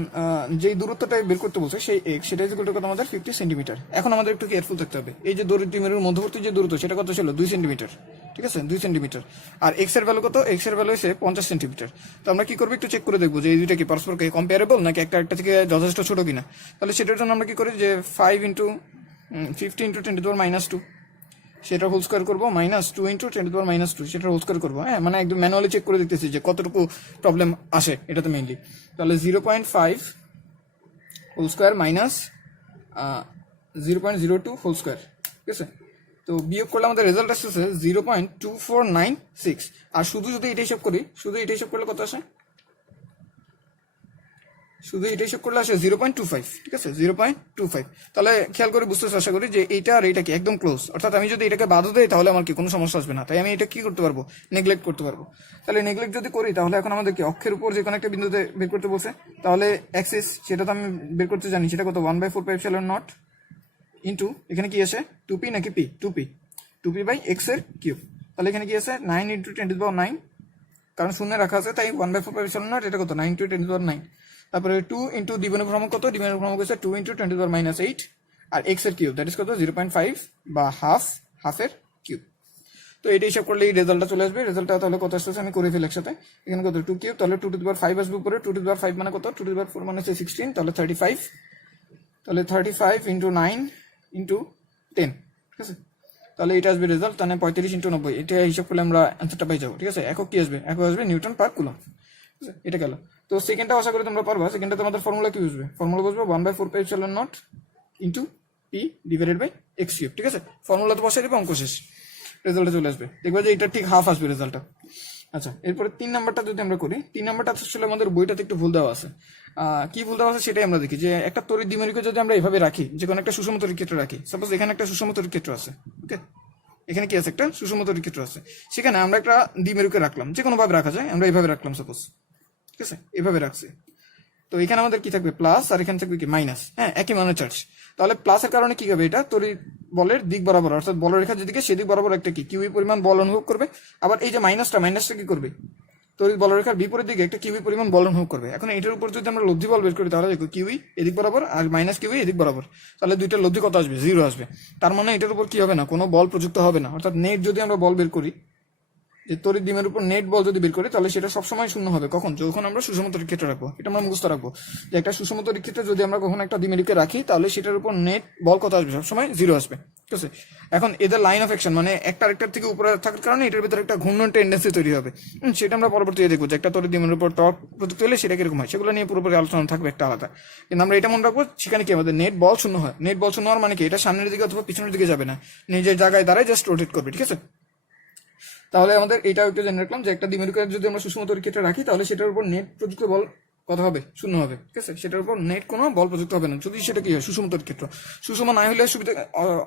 যেই দূরত্বটা বের করতে বলছে সেই সেটা ইকুয়াল টু কত আমাদের 50 সেন্টিমিটার। এখন আমাদের একটু কেয়ারফুল থাকতে হবে, এই যে দ্বিমেরুর মধ্যবর্তী যে দূরত্ব সেটা কত ছিল 2 সেন্টিমিটার। ঠিক আছে, 2 সেন্টিমিটার। আর এক্স এর ভ্যালু কত, এক্স এর ভ্যালু হচ্ছে 50 সেন্টিমিটার। তো আমরা কি করবো একটু চেক করে দেখবো যে এই দুইটা কি পরস্পরকে কম্পেয়ারেবল নাকি একটা থেকে যথেষ্ট ছোট কিনা। তাহলে সেটার জন্য আমরা কি করি যে 5 × 50 × 10⁻2 সেটা হোল স্কোয়ার করবো, -2 × 10⁻2 সেটা হোল স্কোয়ার করবো। হ্যাঁ, মানে একদম ম্যানুয়ালি চেক করে দেখতেছি যে কতটুকু প্রবলেম আসে এটাতে মেইনলি। তাহলে 0.5 whole square minus 0.02 whole square. ঠিক আছে, তো বিয়োগ করলে আমাদের রেজাল্ট আসতেছে 0.2496। আর শুধু যদি এটা হিসাব করি, শুধু এটা হিসাব করলে কত আসে, শুধু এটা হিসাব করলে আসে 0.25। ঠিক আছে, 0.25। তাহলে খেয়াল করে বুঝতে চেষ্টা করি যে এইটা আর এইটা কি একদম ক্লোজ, অর্থাৎ আমি যদি এটাকে বাধা দেই তাহলে আমার কি কোনো সমস্যা আসবে না, তাই আমি এটা কি করতে পারবো নেগলেক্ট করতে পারবো। তাহলে নেগলেক্ট যদি করি তাহলে এখন আমাদের কি অক্ষের উপর যে কোনো একটা বিন্দুতে বের করতে বলছে, তাহলে অ্যাক্সিস সেটা তো আমি বের করতে জানি, সেটা কত 1/4πε0 ইন্টু এখানে কি আছে 2p নাকি p 2p/x এর কিউব। তাহলে এখানে কি আছে 9 × 10⁹, কারণ শূন্য রাখা আছে তাই 1/4πε0 এটা কত 9 × 10⁹। তারপরে 2 ইন্টু দ্বিমেরু ভ্রামক কত, দ্বিমেরু ভ্রামক হচ্ছে 2 × 10⁻8 আর x এর কিউব দ্যাট ইজ কত 0.5 বা হাফের কিউব। তো এটা হিসাব করলে এই রেজাল্টটা চলে আসবে। রেজাল্টটা তাহলে কত আসছে আমি করে ফেলি একসাথে। এখানে কত 2 কিউব, তাহলে 2⁵ আসবে উপরে, 2⁵ মানে কত 2⁴ মানে হচ্ছে 16, তাহলে 35, তাহলে 35 × 9 × 10। ঠিক আছে, তাহলে এটা আসবে রেজাল্ট, তাহলে 35 × 90 এটা হিসাব করলে আমরা অ্যান্সারটা পাই যাবো। ঠিক আছে, একক কি আসবে, একক আসবে নিউটন পার কুলম। ঠিক আছে, এটা গেল। তো সেকেন্ডটা আশা করি তোমরা পারবা। সেকেন্ডটা তোমাদের ফর্মুলা কি বুঝবে, ফর্মুলা বুঝবে 1/4πε0 ইন্টু পি /x3। ঠিক আছে, ফর্মুলা তো বসাই দেবে, অঙ্ক শেষ, রেজাল্টে চলে আসবে, দেখবে যে এটা ঠিক হাফ আসবে রেজাল্টটা। আচ্ছা, এরপরে 3 নাম্বারটা যদি আমরা করি, 3 নাম্বারটা আসলে আমাদের বইটাতে একটু ভুল দেওয়া আছে। কি ভুল দেওয়া আছে সেটাই আমরা দেখি, যে একটা তড়িৎ দ্বিমেরুকে যদি আমরা এভাবে রাখি, যে কোনো একটা সুষম তড়িৎ ক্ষেত্র রাখি, সাপোজ এখানে একটা সুষম তড়িৎ ক্ষেত্র আছে। ওকে, এখানে কি আছে একটা সুষম তড়িৎ ক্ষেত্র আছে, সেখানে আমরা একটা দ্বিমেরুকে রাখলাম, যে কোনো ভাবে রাখা যায়, আমরা এইভাবে রাখলাম সাপোজ। ঠিক আছে, এভাবে রাখছি। তো এখানে আমাদের কি থাকবে প্লাস, আর এখানে থাকবে কি মাইনাস। হ্যাঁ, একই মানের চার্জ। তাহলে প্লাসের কারণে কি হবে, এটা তড়িৎ বলের দিক বরাবর, অর্থাৎ বলরেখা যেদিকে সেদিক বরাবর একটা কি কিউই পরিমাণ বল অনুভব করবে। আবার এই যে মাইনাসটা কি করবে, তড়িৎ বলরেখার বিপরীত দিকে একটা কিউই পরিমাণ বল অনুভব করবে। এখন এটার উপর যদি আমরা লব্ধি বল বের করি তাহলে দেখো কিউই এদিক বরাবর আর মাইনাস কিউই এদিক বরাবর, তাহলে দুইটা লব্ধি কত আসবে 0 আসবে। তার মানে এটার উপর কি হবে না, কোনো বল প্রযুক্ত হবে না। অর্থাৎ নেট যদি আমরা বল বের করি, যে তড়িৎ দ্বিমের উপর নেট বল যদি বের করি তাহলে সেটা সবসময় শূন্য হবে। কখন, যখন আমরা সুষম তড়িৎ ক্ষেত্র রাখবো। এটা আমরা মুখস্থ রাখবো যে একটা সুষম তড়িৎ ক্ষেত্রে যদি আমরা কখনো একটা দ্বিমেরুকে রাখি তাহলে সেটার উপর নেট বল কত আসবে, সবসময় 0 আসবে। ঠিক আছে, এখন এদের লাইন অফ অ্যাকশন মানে একটা আরেকটার থেকে উপরে থাকার কারণে এটার ভিতরে একটা ঘূর্ণন টেন্ডেন্সি তৈরি হবে। সেটা আমরা পরবর্তীতে দেখবো যে একটা তড়িৎ দ্বিমেরুর উপর টর্ক প্রযুক্ত হলে সেটা কিরকম হয়, সেগুলো নিয়ে পুরোপুরি আলোচনা থাকবে একটা আলাদা। কিন্তু আমরা এটা মনে রাখবো সেখানে কি আমাদের নেট বল শূন্য হয়। নেট বল শূন্য হওয়ার মানে কি, এটা সামনের দিকে অথবা পিছনের দিকে যাবে না, নিজের জায়গায় দাঁড়ায় জাস্ট রোটেট করবে। ঠিক আছে, তাহলে আমাদের এটাও একটু জেনে রাখলাম যে একটা দ্বিমেরুকে যদি আমরা সুষম তড়িৎ ক্ষেত্রে রাখি তাহলে সেটার উপর নেট প্রযুক্ত বল কত হবে? শূন্য হবে। ঠিক আছে, সেটার উপর নেট কোনো বল প্রযুক্ত হবে না যদি সেটা কি হয় সুষম তড়িৎ ক্ষেত্র। সুষম না হলে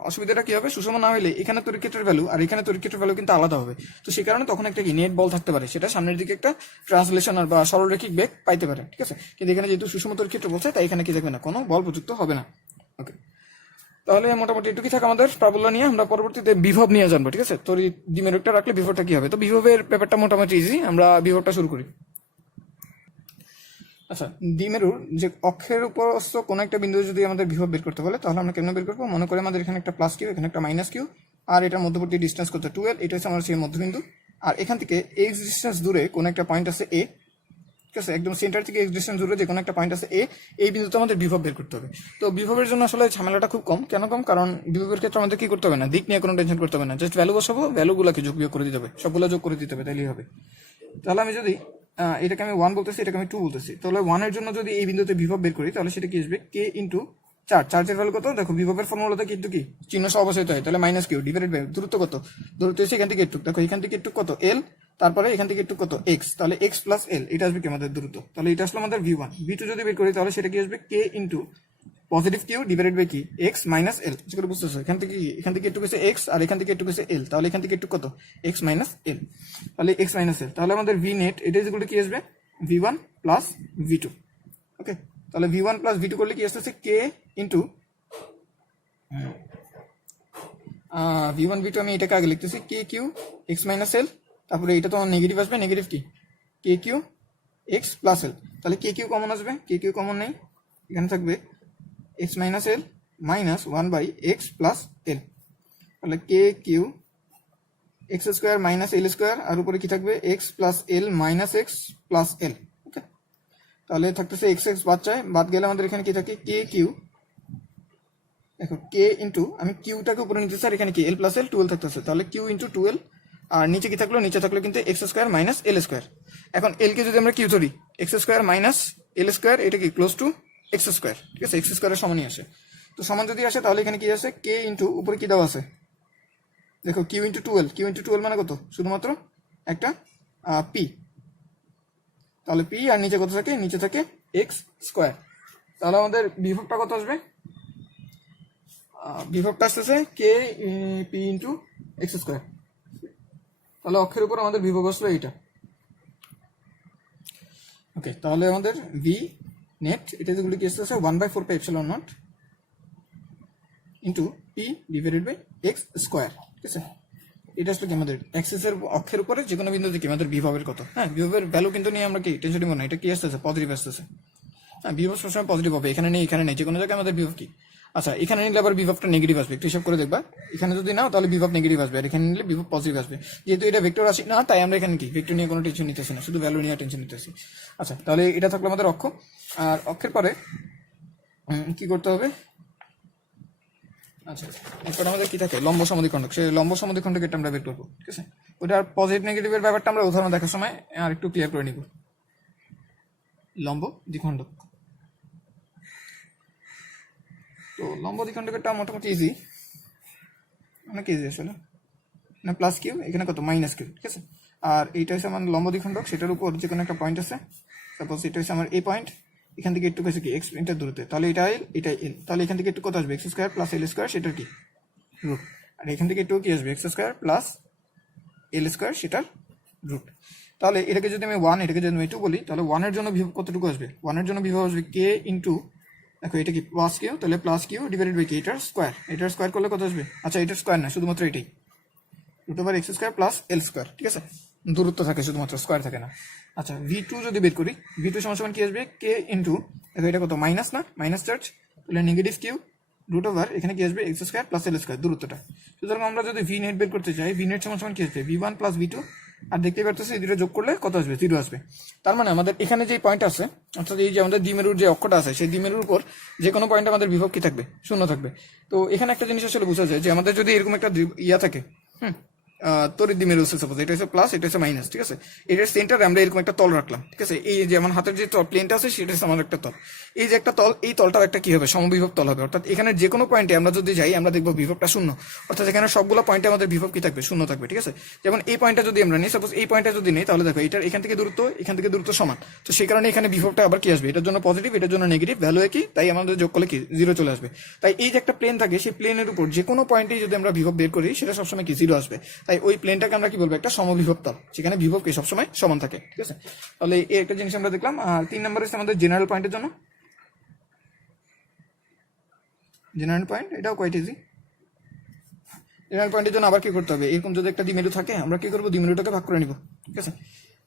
অসুবিধাটা কি হবে? সুষম না হলে এখানে তড়িৎ ক্ষেত্রের ভ্যালু আর এখানে তড়িৎ ক্ষেত্রের ভ্যালু কিন্তু আলাদা হবে। তো সেই কারণে তখন একটা কি নেট বল থাকতে পারে, সেটা সামনের দিকে একটা ট্রান্সলেশনাল বা সরলরেখিক বেগ পাইতে পারে। ঠিক আছে, কিন্তু এখানে যেহেতু সুষম তড়িৎ ক্ষেত্র বলছে তাই এখানে কি থাকবে না, কোনো বল প্রযুক্ত হবে না। ওকে, তাহলে মোটামুটি এটুকুই থাকে আমাদের প্রাবল্য নিয়ে। আমরা পরবর্তীতে বিভব নিয়ে জানবো। ঠিক আছে, তো দ্বিমেরুটা রাখলে বিভবটা কি হবে? তো বিভবের ব্যাপারটা মোটামুটি ইজি, আমরা বিভবটা শুরু করি। আচ্ছা, দ্বিমেরুর যে অক্ষের উপরস্থ কোনো একটা বিন্দু যদি আমাদের বিভব বের করতে বলে তাহলে আমরা কেমন বের করবো? মনে করি আমাদের এখানে একটা প্লাস কিউ, এখানে একটা মাইনাস কিউ, আর এটার মধ্যবর্তী ডিস্টেন্স কত? 12। এটা হচ্ছে আমার সেই মধ্যবিন্দু। আর এখান থেকে এক্স ডিস্টেন্স দূরে কোনো একটা পয়েন্ট আছে এ। ঠিক আছে, একদম সেন্টার থেকে এক্স ডিস্টেন্স দূরে যে কোনো একটা পয়েন্ট আছে এ, এই বিন্দুতে আমাদের বিভব বের করতে হবে। তো বিভবের জন্য আসলে ঝামেলাটা খুব কম। কেন কম? কারণ বিভবের ক্ষেত্রে আমাদের কি করতে হবে না, দিক নিয়ে কোনো টেনশন করতে হবে না, জাস্ট ভ্যালু বসাবো, ভ্যালুগুলোকে যোগ বিয়োগ করে দিতে হবে, সবগুলো যোগ করে দিতে হবে, তাইলেই হবে। তাহলে আমি যদি এটাকে আমি 1 বলতেছি, এটাকে আমি 2 বলতেছি, তাহলে 1 এর জন্য যদি এই বিন্দুতে বিভব বের করি তাহলে সেটা কি আসবে? কে ইন্টু চার্জের ভ্যালু কত? দেখো বিভবের ফর্মুলাতে কিন্তু কি চিহ্ন সহ অবশ্যই হয়, তাহলে মাইনাস কিউ ডিভাইডেড বাই দূরত্ব কত? দূরত্ব এসে এখান থেকে একটু, দেখো এখান থেকে একটু কত? এল, তারপরে এখান থেকে একটু কত? এক্স, তাহলে এক্স প্লাস এল, এটা আসবে কি আমাদের দূরত্ব। তাহলে এটা আসলে আমাদের ভি ওয়ান। ভি টু যদি বের করি তাহলে সেটা কি আসবে? K into positive q divided by কি এক্স মাইনাস এল। যেগুলো বুঝতেছো, এখান থেকে একটু গেছে এক্স আর এখান থেকে একটু গেছে এল, তাহলে এখান থেকে একটু কত? এক্স মাইনাস এল, তাহলে এক্স মাইনাস এল। তাহলে আমাদের ভি নেট এটা যেগুলো কি আসবে? V one plus v two. Okay, তাহলে v one plus v two করলে কি আসতেছে? K into v one v two, আমি এটাকে আগে লিখতেছি k q x minus l, তারপরে এটা তো নেগেটিভ আসবে, নেগেটিভ কি k q x plus l. তাহলে কে কিউ কমন আসবে, কে কিউ কমন নেই, এখানে থাকবে x minus L minus 1/x plus l. তাহলে k q x square minus L square, আর উপরে কি থাকবে? X plus L minus x plus এল। ওকে, তাহলে থাকতেছে এক্স এক্স বাদ যায়, বাদ গেলে আমাদের এখানে কি থাকে? কে কিউ, দেখো কে ইন্টু, আমি কিউটাকে উপরে নিতেছি আর এখানে কি এল প্লাস এল 12 থাকতেছে, তাহলে কিউ ইন্টু 12, আর নিচে কি থাকলো? নিচে থাকলো কিন্তু x square minus L square. এখন এল কে যদি আমরা কিউ ধরি, x square minus L square, এটা কি ক্লোজ টু এক্স স্কোয়ার। ঠিক আছে, এক্স স্কোয়ারের সমানই আসে। তো সমান যদি আসে তাহলে এখানে কি আছে? কে ইন্টু উপরে কি দেওয়া আছে? দেখো কিউ ইন্টু 12, কিউ ইন্টু 12 মানে কত? শুধুমাত্র একটা পি, তাহলে পি, আর নিচে কত থাকে? নিচে থাকে এক্স স্কোয়ার। তাহলে আমাদের বিভবটা কত আসবে? বিভবটা আসতেছে K P into x square. তাহলে অক্ষের উপর আমাদের বিভব আসলো এইটা। ওকে, তাহলে আমাদের ভি নেট এটা যেগুলো কি আসতেছে 1/4 pi epsilon naught into P divided by x square. ঠিক আছে, এটা আসলে কি আমাদের অ্যাক্সিসের অক্ষের উপরে যে কোনো বিন্দুতে কি আমাদের বিভবের কত। হ্যাঁ, বিভবের ভ্যালু কিন্তু নিয়ে আমরা কি টেনশন নিব না, এটা কি আসতেছে? পজিটিভ আসতেছে। হ্যাঁ, বিভব সবসময় পজিটিভ হবে, এখানে নেই এখানে নেই, যে কোনো জায়গায় আমাদের বিভব কি। আচ্ছা, এখানে নিলে আবার বিভবটা নেগেটিভ আসবে, একটু হিসাব করে দেখবা। এখানে যদি নাও তাহলে বিভব নেগেটিভ আসবে, আর এখানে নিলে বিভব পজিটিভ আসবে। যেহেতু এটা ভেক্টর রাশি না, তাই আমরা এখানে কি ভেক্টর নিয়ে কোনো টেনশন নিতেছি না, শুধু ভ্যালু নিয়ে টেনশন নিতেছি। আচ্ছা, তাহলে এটা থাকলো আমাদের অক্ষ। আর অক্ষের পরে কি করতে হবে? আচ্ছা, এরপর আমাদের কি থাকে? লম্ব সমদ্বিখণ্ডক। সেই লম্ব সমদ্বিখণ্ডক এটা আমরা বের করবো। ঠিক আছে, ওটার পজিটিভ নেগেটিভের ব্যাপারটা আমরা উদাহরণ দেখার সময় আর একটু ক্লিয়ার করে নিব। লম্ব দ্বিখণ্ডক, তো লম্ব দ্বিখণ্ডকেরটা মোটামুটি ইজি, অনেক ইজি আসলে। না প্লাস কিউ, এখানে কত? Minus Q. ঠিক আছে, আর এইটা হচ্ছে আমার লম্ব দ্বিখণ্ডক, সেটার উপর যে কোনো একটা পয়েন্ট আছে, সাপোজ এটা হচ্ছে আমার এ পয়েন্ট, এখান থেকে একটু কাছে কি এক্স মিটার দূরত্বে, তাহলে এটা এল, এটা এল, তাহলে এখান থেকে একটু কত আসবে? X square plus l square, সেটার কি রুট, আর এখান থেকে একটু কি আসবে? X square plus l square, সেটার রুট। তাহলে এটাকে যদি আমি 1, এটাকে যদি আমি 2 বলি, তাহলে 1 এর জন্য বিভব কতটুকু আসবে? 1 এর জন্য বিভব আসবে কে ইন্টু, দেখো এটা কি প্লাস কিউ, তাহলে প্লাস কিউ ডিভাইডেড বাই কি এটার স্কোয়ার, এটার স্কোয়ার করলে কত আসবে? আচ্ছা, এটার স্কোয়ার না, শুধুমাত্র এটাই root over x square plus l square. ঠিক আছে, দূরত্ব থাকে শুধুমাত্র, স্কোয়ার থাকে না। আচ্ছা, ভি টু যদি বের করি, ভি টু সমান সমান কি আসবে? কে ইন্টু, দেখো এটা কত? মাইনাস না, মাইনাস চার্জ, তাহলে নেগেটিভ কিউ রুট ওভার এখানে কি আসবে? X square plus l square, দূরত্বটা। সুতরাং আমরা যদি ভি নেট বের করতে চাই, ভি নেট সমান সমান কি আসবে? V one plus v two, আর দেখতে পারতেছি এই দুটো যোগ করলে কত আসবে? 0 আসবে। তার মানে আমাদের এখানে যে পয়েন্ট আছে, অর্থাৎ এই যে আমাদের দ্বিমেরুর যে অক্ষটা আছে, সেই দ্বিমেরুর উপর যে কোনো পয়েন্টে আমাদের বিভব কি থাকবে? শূন্য থাকবে। তো এখানে একটা জিনিস আসলে বোঝা যায় যে আমাদের যদি এরকম একটা ইয়া থাকে, তড়িৎ দ্বিমেরু হচ্ছে সাপোজ, এটা হচ্ছে প্লাস, এটা হচ্ছে মাইনাস, ঠিক আছে। এটার সেন্টার আমরা এরকম একটা তল রাখলাম, ঠিক আছে। এই যে আমার হাতের যে প্লেনটা আছে সেটা হচ্ছে আমার একটা তল, এই যে একটা তল, এই তলটার একটা কি হবে, সমবিভব তল হবে। অর্থাৎ এখানে যে কোনো পয়েন্টে আমরা যদি যাই আমরা দেখবো বিভবটা শূন্য, অর্থাৎ এখানে সবগুলো পয়েন্টে আমাদের বিভব কি থাকবে, শূন্য থাকবে, ঠিক আছে। যেমন এই পয়েন্টটা যদি আমরা নিই, সাপোজ এই পয়েন্টটা যদি নেই, তাহলে দেখো এটার এখান থেকে দূরত্ব সমান, তো সেই কারণে এখানে বিভবটা আবার কি আসবে, এটার জন্য পজিটিভ, এটার জন্য নেগেটিভ, ভ্যালু একই, তাই আমাদের যোগ করলে কি জিরো চলে আসবে। তাই এই যে একটা প্লেন থাকে, সেই প্লেনের উপর যে কোনো পয়েন্টেই যদি আমরা বিভব বের করি সেটা সবসময় কি জিরো আসবে। তাই ওই প্লেনটাকে আমরা কি বলবো, একটা সমবিভব তল, সেখানে বিভব কি সবসময় সমান থাকে, ঠিক আছে। তাহলে এই একটা জিনিস আমরা দেখলাম। আর 3 নম্বর হচ্ছে আমাদের জেনারেল পয়েন্টের জন্য, জেনারেল পয়েন্ট, এটাও কোয়াইট ইজি। জেনারেল পয়েন্টের জন্য আবার কি করতে হবে, এরকম যদি একটা দ্বিমেরু থাকে আমরা কি করবো, দ্বিমেরুটাকে ভাগ করে নিব, ঠিক আছে।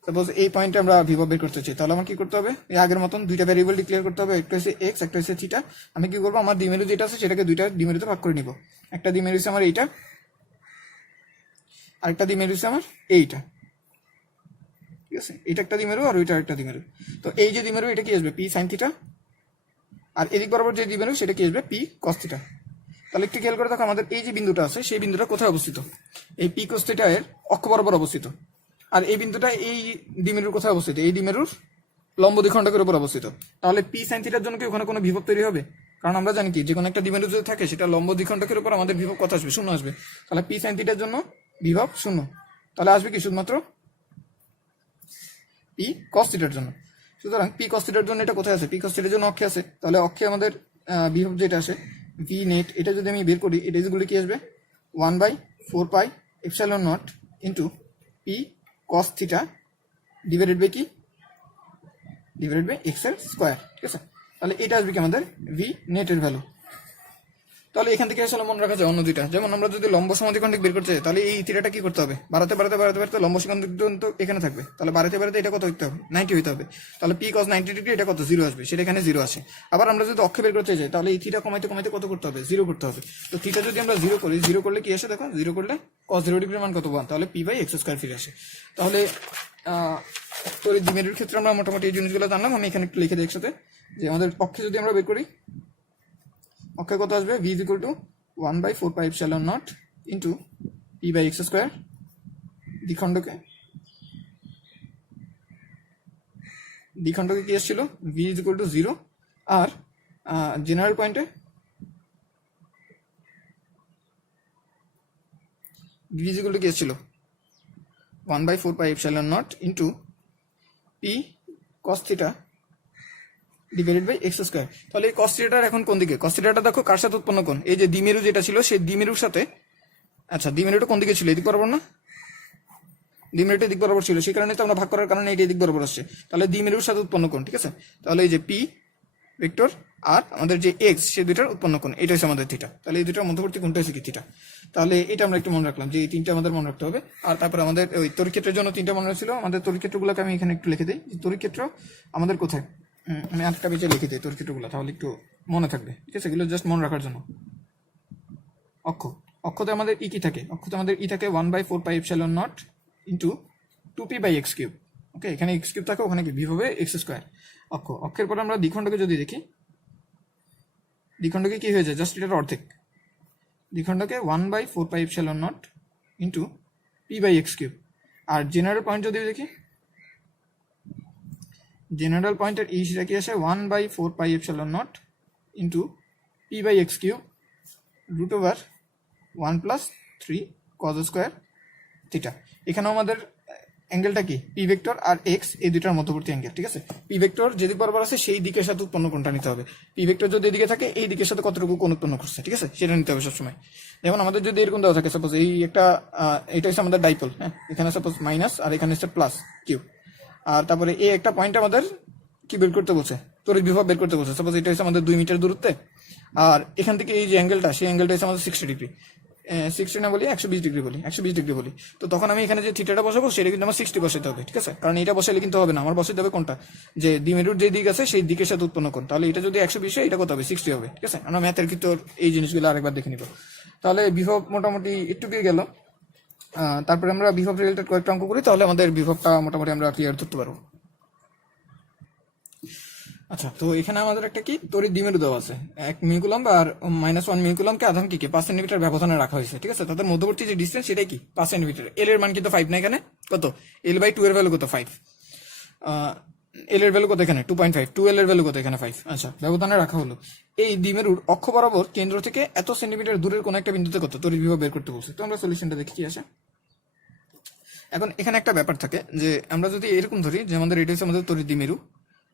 সাপোজ এই পয়েন্টে আমরা বিভব বের করতে চাই, তাহলে আমার কি করতে হবে, এই আগের মতন দুইটা ভ্যারিয়েবল ডিক্লেয়ার করতে হবে, একটা হচ্ছে এক্স, একটা হচ্ছে থিটা। আমি কি করবো, আমার দ্বিমেরু যেটা আছে সেটাকে দুইটা দ্বিমেরুতে ভাগ করে নিব। একটা দ্বিমেরু হচ্ছে আমার এইটা, আরেকটা দ্বিমেরু হচ্ছে আমার এইটা, ঠিক আছে। এটা একটা দ্বিমেরু আর ওইটা একটা দ্বিমেরু। তো এই যে দ্বিমেরু এটা কি আসবে, পি সাইন থিটা, আর এদিক বরাবর যে দ্বিমেরু সেটা কি আসবে, পি কস থিটা। তাহলে একটু খেয়াল করে দেখো, আমাদের এই যে বিন্দুটা আছে সেই বিন্দুটা কোথায় অবস্থিত, এই পি কস থিটা এর অক্ষ বরাবর অবস্থিত। আর এই বিন্দুটা এই দ্বিমেরুর কোথায় অবস্থিত, এই দ্বিমেরুর লম্ব দ্বিখণ্ডকের উপর অবস্থিত। তাহলে পি সাইন থিটার জন্য কি ওখানে কোনো বিভব তৈরি হবে, কারণ আমরা জানি কি যে কোনো একটা দ্বিমেরু যদি থাকে সেটা লম্ব দ্বিখণ্ডকের উপর আমাদের বিভব কত আসবে, শূন্য আসবে। তাহলে পি সাইন থিটার জন্য বিভব শূন্য, তাহলে আসবে কি শুধুমাত্র পি কস থিটার জন্য। সুতরাং পি কস থিটার জন্য এটা কোথায় আছে, পি কস থিটার জন্য অক্ষে আছে। তাহলে অক্ষে আমাদের বিভব যেটা আসে ভি নেট, এটা যদি আমি বের করি, এটা যেগুলো কি আসবে 1/4 pi epsilon naught into P cos theta divided by কি, ডিভাইডেড বাই এক্স এর স্কোয়ার, ঠিক আছে। তাহলে এটা আসবে কি আমাদের ভি নেটের ভ্যালু। তাহলে এখান থেকে আসলে মনে রাখা যায় অন্য দুইটা, যেমন আমরা যদি লম্ব সমদ্বিখণ্ডক বের করতে চাই, তাহলে এই থিটাটা কি করতে হবে, বাড়াতে বাড়াতে বাড়াতে বাড়াতে লম্ব সমদ্বিখণ্ডক তো এখানে থাকবে, তাহলে বাড়াতে বাড়াতে এটা কত হইতে হবে, 90 হইতে হবে। তাহলে পি কস 90 ডিগ্রি এটা কত, জিরো আসবে, সেটা এখানে জিরো আসে। আবার আমরা যদি অক্ষে বের করতে চাই, তাহলে এই থিটা কমাইতে কমাইতে কত করতে হবে, জিরো করতে হবে। তো থিটা যদি আমরা জিরো করি, জিরো করলে কি আসে দেখো, জিরো করলে কস 0 ডিগ্রির মান কত, 1, তাহলে পি বাই এক্স স্কোয়ার ফিরে আসে। তাহলে তড়িৎ দ্বিমেরুর ক্ষেত্রে আমরা মোটামুটি এই জিনিসগুলো জানলাম। আমি এখানে একটু লিখে দিই একসাথে, যে আমাদের পক্ষে যদি আমরা বের করি, অক্ষে কত আসবে, v is equal to 1/4 pi epsilon naught into P by x square. দ্বিখণ্ডকে কি আসছিল, ভি ইজ ইকুয়াল টু 0। আর জেনারেল পয়েন্টে ভি ইজ ইকুয়াল টু কি আসছিল, 1/4 pi epsilon naught into P cos theta divided by x square. তাহলে এই কস থিটার এখন কোন দিকে, কস থিটাটা দেখো কার সাথে উৎপন্ন কোণ, এই যে দ্বিমেরু যেটা ছিল সেই দ্বিমেরুর সাথে, আচ্ছা দ্বিমেরুটা কোন দিকে ছিল, এদিক বরাবর না, দ্বিমেরুটা দিক বরাবর ছিল, সেই কারণে তো আমরা ভাগ করার কারণে এটা দিক বরাবর আসছে। তাহলে দ্বিমেরুর সাথে উৎপন্ন কোণ, ঠিক আছে। তাহলে এই যে পি ভেক্টর আর আমাদের যে এক্স, সেই দুইটার উৎপন্ন কোণ, এটা হচ্ছে আমাদের থিটা। তাহলে এই দুইটার মধ্যবর্তী কোণটা হচ্ছে কি থিটা। তাহলে এটা আমরা একটু মনে রাখলাম যে এই তিনটা আমাদের মনে রাখতে হবে। আর তারপরে আমাদের ওই তড়িৎ ক্ষেত্রের জন্য তিনটা মনে রাখছিল। আমাদের তড়িৎ ক্ষেত্রগুলোকে আমি এখানে একটু লিখে দিই, তড়িৎ ক্ষেত্র আমাদের কোথায়, আমি আটটা পেজে লিখে দিই তড়িৎ ক্ষেত্রগুলো, তাহলে একটু মনে থাকবে, ঠিক আছে। এগুলো জাস্ট মনে রাখার জন্য। অক্ষতে আমাদের ই কি থাকে, অক্ষতে আমাদের ই থাকে 1/4 pi epsilon naught into 2p by x cube. Okay, এখানে এক্স কিউব থাকে, ওখানে কি ভি হবে এক্স স্কোয়ার। অক্ষের পরে আমরা দ্বিখণ্ডকে যদি দেখি, দ্বিখণ্ডকে কি হয়ে যায়, জাস্ট এটার অর্ধেক। দ্বিখণ্ডকে 1/4 pi epsilon naught into P by x cube. আর জেনারেল পয়েন্ট যদি দেখি, জেনারেল পয়েন্টের ই সেটা কি আসে 1/4 pi epsilon naught into P by x cube root over 1+3 cos square theta. এখানেও আমাদের অ্যাঙ্গেলটা কি, পি ভেক্টর আর এক্স, এই দুইটার মধ্যবর্তী অ্যাঙ্গেল, ঠিক আছে। পি ভেক্টর যেদিক বরাবর আছে সেই দিকের সাথে উৎপন্ন কোণটা নিতে হবে। পি ভেক্টর যদি এদিকে থাকে, এই দিকের সাথে কতটুকু কোণ উৎপন্ন করছে, ঠিক আছে, সেটা নিতে হবে সবসময়। যেমন আমাদের যদি এরকম দেওয়া থাকে, সাপোজ এই একটা এটা হচ্ছে আমাদের ডাইপোল, হ্যাঁ, এখানে সাপোজ মাইনাস আর এখানে হচ্ছে প্লাস কিউ। আর তারপরে এই একটা পয়েন্ট আমাদের কি বের করতে বলছে, তড়িৎ বিভব বের করতে বলছে। সাপোজ এটা হচ্ছে আমাদের 2 মিটার দূরত্বে, আর এখান থেকে এই যে অ্যাঙ্গেলটা, সেই অ্যাঙ্গেলটা হচ্ছে আমাদের 60 ডিগ্রি, 60 না বলি 120 ডিগ্রি বলি, 120 ডিগ্রি বলি। তো তখন আমি এখানে যে থিটাটা বসাবো সেটা কিন্তু আমার 60 বসাতে হবে, ঠিক আছে। কারণ এটা বসালে কিন্তু হবে না, আমার বসাতে হবে কোনটা, যে দ্বিমেরুর যে দিক আছে সেই দিকের সাথে উৎপন্ন কোণ। তাহলে এটা যদি 120 হয়, এটা কত হবে, 60 হবে, ঠিক আছে। আমরা ম্যাথের কিন্তু এই জিনিসগুলো আরেকবার দেখে নিব। তাহলে বিভব মোটামুটি একটু পেয়ে গেল। তারপরে আমরা বিভব রিলেটেড কয়েকটা অঙ্ক করি, তাহলে আমাদের বিভবটা মোটামুটি আমরা ক্লিয়ার করতে পারবো। আচ্ছা, তো এখানে আমাদের একটা কি তড়িৎ দ্বিমেরু দেওয়া আছে, 1 মিউকুলাম আর -1 মিউকুলামকে আধান কি 5 সেন্টিমিটার ব্যবধানে রাখা হয়েছে, ঠিক আছে। তাদের মধ্যবর্তী যে ডিসটেন্স সেটাই কি 5 সেন্টিমিটার। এল এর মান কিন্তু 5 না, এখানে কত, L/2 এর ভ্যালু কত 5, এল এর ভ্যালু কত এখানে 2.5, 2L এর ভ্যালু কত এখানে 5। আচ্ছা, ব্যবধানে রাখা হলো। এই দ্বিমেরুর অক্ষ বরাবর কেন্দ্র থেকে এত সেন্টিমিটার দূরের কোন একটা বিন্দুতে কত তড়িৎ বিভব বের করতে বলছে। তো আমরা সলিউশনটা দেখি কি আসে। এখন এখানে একটা ব্যাপার থাকে যে আমরা যদি এরকম ধরি যে আমাদের এটা হচ্ছে আমাদের তড়িৎ দ্বিমেরু,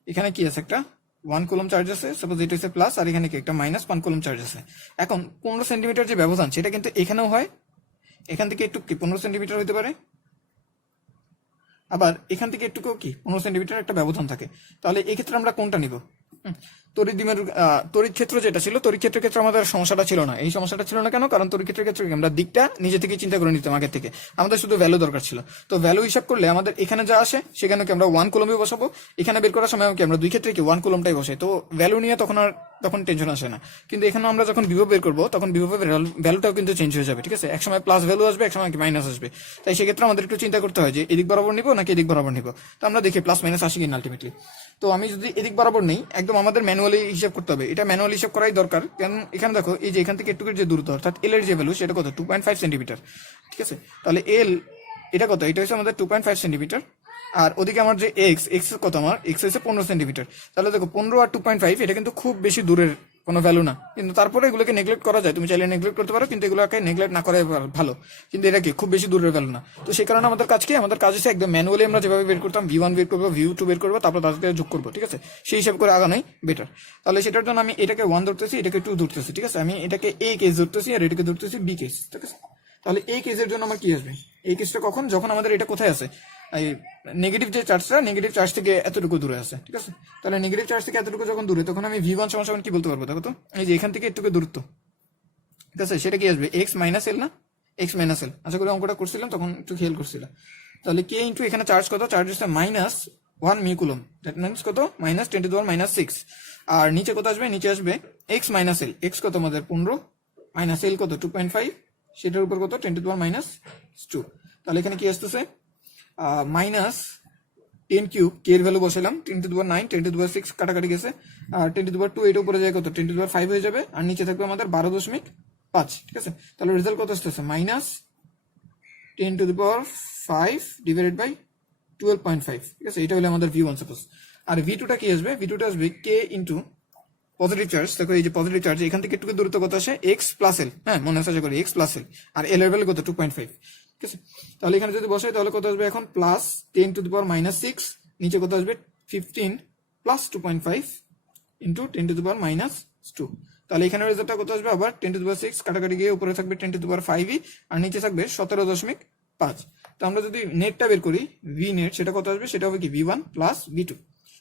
এখানে কি আছে, একটা 1 কুলম চার্জ আছে, সাপোজ এটা হচ্ছে প্লাস, আর এখানে কি একটা -1 কুলম চার্জ আছে। এখন 15 সেন্টিমিটার যে ব্যবধান সেটা কিন্তু এখানেও হয়, এখান থেকে একটু কি 15 সেন্টিমিটার হতে পারে, আবার এখান থেকে একটু কি 15 সেন্টিমিটার একটা ব্যবধান থাকে। তাহলে এই ক্ষেত্রে আমরা কোনটা নিব? তড়িৎ দ্বিমেরু তড়িৎ ক্ষেত্র যেটা ছিল, তড়িৎ ক্ষেত্রের ক্ষেত্রে আমাদের সমস্যাটা ছিল না। এই সমস্যাটা ছিল না কেন? কারণ তড়িৎ ক্ষেত্রের ক্ষেত্রে আমরা দিকটা নিজে থেকে চিন্তা করে নিতাম আগে থেকে, আমাদের শুধু ভ্যালু দরকার ছিল। তো ভ্যালু হিসাব করলে আমাদের এখানে যা আসে সেখানে কি আমরা 1 কুলমে বসাবো, এখানে বের করার সময় কি আমরা দুই ক্ষেত্রে কি 1 কুলমটাই বসাই, তো ভ্যালু নিয়ে তখন টেনশন আসে না। কিন্তু এখানে আমরা যখন বিভব বের করবো তখন বিভবের ভ্যালুটাও কিন্তু চেঞ্জ হয়ে যাবে, ঠিক আছে। একসময় প্লাস ভ্যালু আসবে, একসময় কি মাইনাস আসবে। তাই সেক্ষেত্রে আমাদের একটু চিন্তা করতে হয় যে এদিক বরাবর নিবো নাকি এদিক বরাবর নিবো। তো আমরা দেখি প্লাস মাইনাস আসে কিনা আলটিমেটলি। তো আমি যদি এদিক বরাবর নেই, একদম আমাদের ম্যানুয়ালি হিসাব করতে হবে, এটা ম্যানুয়ালি হিসাব করাই দরকার। কারণ এখানে দেখো এই যে এখান থেকে একটু যে দূরত্ব, অর্থাৎ এল এর যে ভ্যালু সেটা কত 2.5 সেন্টিমিটার, ঠিক আছে। তাহলে এল এটা কত, এটা হচ্ছে আমাদের 2.5 সেন্টিমিটার, আর ওদিকে আমার যে এক্স কত, আমার এক্স হচ্ছে 15 সেন্টিমিটার। তাহলে দেখো 15 আর 2.5 এটা কিন্তু খুব বেশি দূরের কোনো ভ্যালু না, কিন্তু তারপরে এগুলোকে নেগলেক্ট করা যায়, তুমি চাইলে নেগলেক্ট করতে পারো, কিন্তু এগুলোকে নেগলেক্ট না করাই ভালো। কিন্তু এটা কি খুব বেশি দূরের ভ্যালু না। তো সেই কারণে আমাদের কাজ কি, আমাদের কাজ হচ্ছে একদম ম্যানুয়ালি আমরা যেভাবে বের করতাম V1 বের করবো, V2 বের করবো, তারপর তাদেরকে যোগ করবো, ঠিক আছে। সেই হিসাব করে আগানোই বেটার। তাহলে সেটার জন্য আমি এটাকে 1 ধরতেছি, এটাকে 2 ধরতেছি, ঠিক আছে। আমি এটাকে A কেস ধরতেছি আর এটাকে ধরতেছি B কেস, ঠিক আছে। তাহলে এই কেসের জন্য আমার কি আসবে, এই কেসটা কখন, যখন আমাদের এটা কোথায় আছে, এই নেগেটিভ যে চার্জটা, নেগেটিভ চার্জ থেকে এতটুকু দূরে আছে, ঠিক আছে। তাহলে নেগেটিভ চার্জ থেকে এতটুকু যখন দূরে, তখন আমি V1 সমান কি বলতে পারবো, দেখো তো, এই যে এখান থেকে এটুকু দূরত্ব, ঠিক আছে, সেটা কি আসবে x-l না, x-l। আশা করি অঙ্কটা করছিলাম তখন একটু খেয়াল করছিলাম। তাহলে কে ইন্টু এখানে চার্জ কত, চার্জ হচ্ছে -1 মিউকুলম, দ্যাট মিনস কত -10⁻⁶। আর নিচে কত আসবে, নিচে আসবে x-l, x কত আমাদের 15, -l কত 2.5, সেটার উপর কত 10⁻²। তাহলে এখানে কি আসতেছে -10³ কে এর ভ্যালু বসালাম 10⁹, 10⁶ কাটাকাটি গেছে, আর 10⁻², এটা উপরে যায় কত 10⁵ হয়ে যাবে, আর নিচে থাকবে আমাদের 12.5, ঠিক আছে। তাহলে রেজাল্ট কত আসতেছে -10⁵ ডিভাইডেড বাই 12.5, ঠিক আছে। এটা হলো আমাদের V1 সাপোজ। আর V2টা কি আসবে, V2টা আসবে কে ইন্টু পজিটিভ চার্জ, দেখো এই যে পজিটিভ চার্জ, এখান থেকে একটু দূরত্ব কত আসে x+l, হ্যাঁ মনে আছে করি x+l, আর এল এর ভ্যালু কত 2.5, ঠিক আছে। তাহলে এখানে যদি বসাই তাহলে কত আসবে এখন +10⁻⁶, নিচে কত আসবে 15 + 2.5 ইন্টু 10⁻²। তাহলে এখানে রেজাল্টটা কত আসবে, আবার 10⁶ কাটাকাটি গিয়ে উপরে থাকবে 10⁵, আর নিচে থাকবে 17.5। তো আমরা যদি নেটটা বের করি ভি নেট, সেটা কত আসবে, সেটা হবে কি V1 + V2।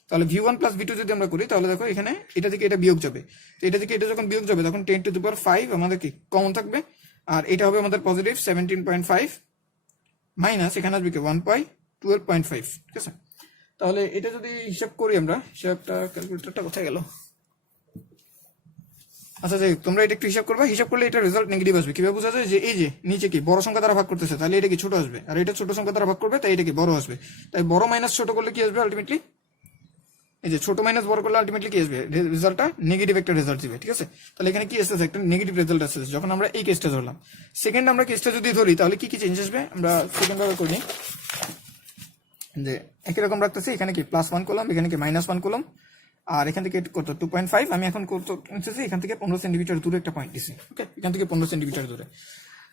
তাহলে V1 + V2 যদি আমরা করি, তাহলে দেখো এখানে এটা থেকে এটা বিয়োগ যাবে, তো এটা থেকে এটা যখন বিয়োগ যাবে তখন 10⁵ আমাদের কি কমন থাকবে, আর এটা হবে আমাদের পজিটিভ 17.5 মাইনাস এখানে আসবে কি 1/12.5, ঠিক আছে। তাহলে এটা যদি হিসাব করি আমরা, হিসাবটা ক্যালকুলেটরটা কোথায় গেল, আচ্ছা যাই তোমরা এটা একটু হিসাব করবে, হিসাব করলে এটা রেজাল্ট নেগেটিভ আসবে। কিভাবে বোঝা যায়, যে এই যে নিচে কি বড় সংখ্যা দ্বারা ভাগ করতেছে, তাহলে এটা কি ছোট আসবে, আর এটা ছোট সংখ্যা দ্বারা ভাগ করবে, তাই এটা কি বড় আসবে। তাই বড় মাইনাস ছোট করলে কি আসবে আলটিমেটলি, এই যে ছোট মাইনাস বড় করলে আলটিমেটলি কি আসবে, রেজাল্টটা নেগেটিভ একটা রেজাল্ট দিবে, ঠিক আছে। তাহলে এখানে কি আসছে, একটা নেগেটিভ রেজাল্ট আসছে যখন আমরা এই কেসটা ধরলাম। সেকেন্ড আমরা কেসটা যদি ধরি তাহলে কি কি চেঞ্জ আসবে, আমরা সেকেন্ড ভাবে করি, যে একই রকম রাখতেছি, এখানে কি +1 কুলম, এখানে কি -1 কুলম, আর এখান থেকে কত 2.5, আমি এখন কত নিতেছি, এখান থেকে 15 সেন্টিমিটার দূরে একটা পয়েন্ট দিছি, ওকে, এখান থেকে 15 সেন্টিমিটার দূরে।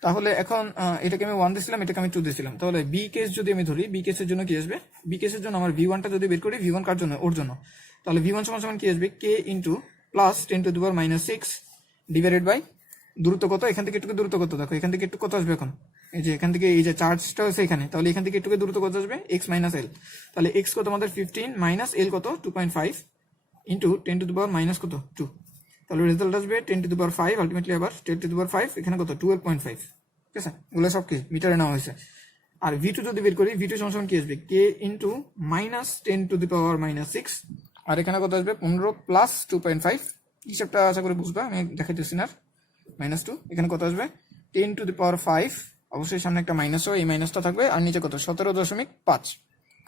তাহলে এখন এটাকে আমি 1 দিছিলাম, এটাকে আমি 2 দিছিলাম। তাহলে বি কেস যদি আমি ধরি, বি কেসের জন্য কি আসবে, বি কেসের জন্য আমার V1টা যদি বের করি, V1 কার জন্য, ওর জন্য, তাহলে V1 সমান কি আসবে, কে ইন্টু +10⁻⁶ ডিভাইডেড বাই দূরত্ব কত, এখান থেকে একটু দূরত্ব কত, দেখো এখান থেকে একটু কত আসবে এখন, এই যে এখান থেকে এই যে চার্জটা আছে এখানে, তাহলে এখান থেকে একটু দূরত্ব কত আসবে x-l, তাহলে x কত আমাদের 15 মাইনাস l কত 2.5 ইন্টু 10⁻⁻² কত 2, তাহলে রেজাল্ট আসবে 10⁵, আলটিমেটলি আবার 10⁵, এখানে কত 12.5, ঠিক আছে। এগুলো সব কি মিটারে নেওয়া হয়েছে। আর V2 যদি বের করি, V2 সমান কি আসবে, কে ইন্টু -10⁻⁶, আর এখানে কত আসবে 15 + 2.5, হিসাবটা আশা করে বুঝবা, আমি দেখাইতেছি না, -2, এখানে কত আসবে 10⁵, অবশ্যই সামনে একটা মাইনাসও, এই মাইনাসটা থাকবে, আর নিচে কত 17.5,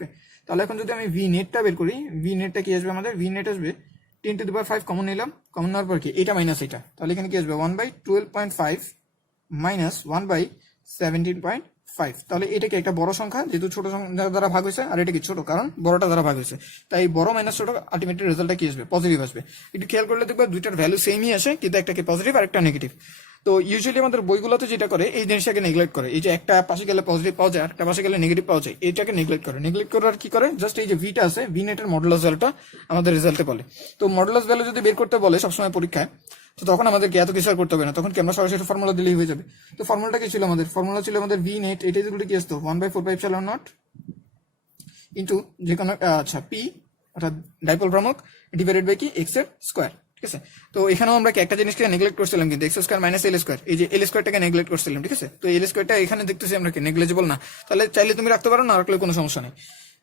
ওকে, তাহলে এখন যদি আমি ভি নেটটা বের করি, ভি নেটটা কি আসবে আমাদের? ভি নেট আসবে 10⁵ কমন নিলাম, কমন নেওয়ার পর কি এটা মাইনাস এটা, তাহলে এখানে কি আসবে 1/12.5 মাইনাস 1/17.5। তাহলে এটা কি একটা বড় সংখ্যা, যেহেতু ছোট সংখ্যা দ্বারা ভাগ হয়েছে, আর এটা কি ছোট কারণ বড়টা দ্বারা ভাগ হয়েছে, তাই বড় মাইনাস ছোট আলটিমেটলি রেজাল্টটা কি আসবে? পজিটিভ আসবে। একটু খেয়াল করলে দেখবে দুইটার ভ্যালু সেমই আসে, কিন্তু একটা কি পজিটিভ আর একটা নেগেটিভ। তো ইউজুয়ালি আমাদের বইগুলোতে যেটা করে এই জিনিসটাকে নেগলেক্ট করে, এই যে একটা পাশে গেলে পজিটিভ পাওয়া যায়, একটা পাশে গেলে নেগেটিভ পাওয়া যায়, এইটাকে নেগলেক্ট করে। নেগলেক্ট করার কি করে? জাস্ট এই যে ভিটা আছে, ভি নেটের মডুলাস ভ্যালুটা আমাদের রেজাল্টে বলে। তো মডুলাস ভ্যালু যদি বের করতে বলে সবসময় পরীক্ষায়, তো তখন আমাদেরকে এত কিছু আর করতে হবে না, তখন কি আমরা সরাসরি ফর্মুলা দিলেই হয়ে যাবে। তো ফর্মুলাটা কি ছিল আমাদের? ফর্মুলা ছিল আমাদের ভি নেট, এটা যদি কি আসতো 1/4πε0 ইন্টু যে কোনো আচ্ছা পি অর্থাৎ ডাইপোল ভ্রামক ডিভাইডেড বাই কি এক্স এর স্কোয়ার। ঠিক আছে, তো এখানেও আমরা কি একটা জিনিসকে নেগলেক্ট করছিলাম, কিন্তু x square minus L square, এই যে এল স্কোয়ারটাকে নেগলেক্ট করছিলাম। ঠিক আছে, তো এল স্কোয়ারটা এখানে দেখতেছি আমরা কি নেগলেজেবল না, তাহলে চাইলে তুমি রাখতে পারো, না রাখলে কোনো সমস্যা নেই।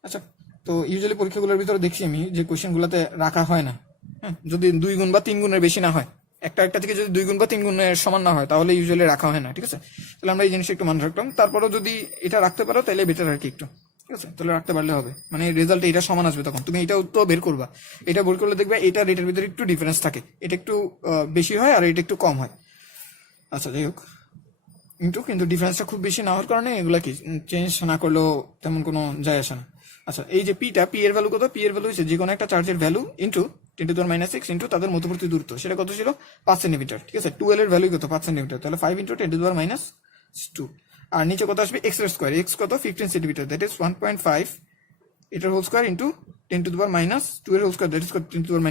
আচ্ছা, তো ইউজুয়ালি পরীক্ষাগুলোর ভিতরে দেখছি আমি যে কোয়েশ্চেনগুলোতে রাখা হয় না, হ্যাঁ, যদি 2 গুণ বা 3 গুণের বেশি না হয়, একটা থেকে যদি 2 গুণ বা 3 গুণের সমান না হয়, তাহলে ইউজুয়ালি রাখা হয় না। ঠিক আছে, তাহলে আমরা এই জিনিসটা একটু মনে রাখলাম। তারপরেও যদি এটা রাখতে পারো তাহলে বেটার আর কি একটু। ঠিক আছে, তাহলে রাখতে পারলে হবে, মানে রেজাল্ট এটা সমান আসবে, তখন তুমি এটাও তো বের করবা, এটা বের করলে দেখবে এটা রেটের ভিতরে একটু ডিফারেন্স থাকে, এটা একটু বেশি হয় আর এটা একটু কম হয়। আচ্ছা, যাই হোক, কিন্তু ডিফারেন্সটা খুব বেশি না হওয়ার কারণে এগুলা কি চেঞ্জ না করলেও তেমন কোনো যায় আসে না। আচ্ছা, এই যে পিটা, পি এর ভ্যালু কত? পি এর ভ্যালু হচ্ছে যে কোনো একটা চার্জের ভ্যালু ইন্টু 10⁻⁶ ইন্টু তাদের মধ্যবর্তী দূরত্ব, সেটা কত ছিল? 5 সেন্টিমিটার। ঠিক আছে, 12 এর ভ্যালু কত? 5 সেন্টিমিটার, তাহলে 5 ইন্টু 10⁻²। আর নিচে কত আসবে? এক্স এর স্কোয়ার, এক্স কত? 15 সেন্টিমিটার, দ্যাট ইজ 1.5 এটার হোল স্কোয়ার ইন্টু 10⁻² এর হোল স্কোয়ার, দ্যাট ইজ 10⁻⁴,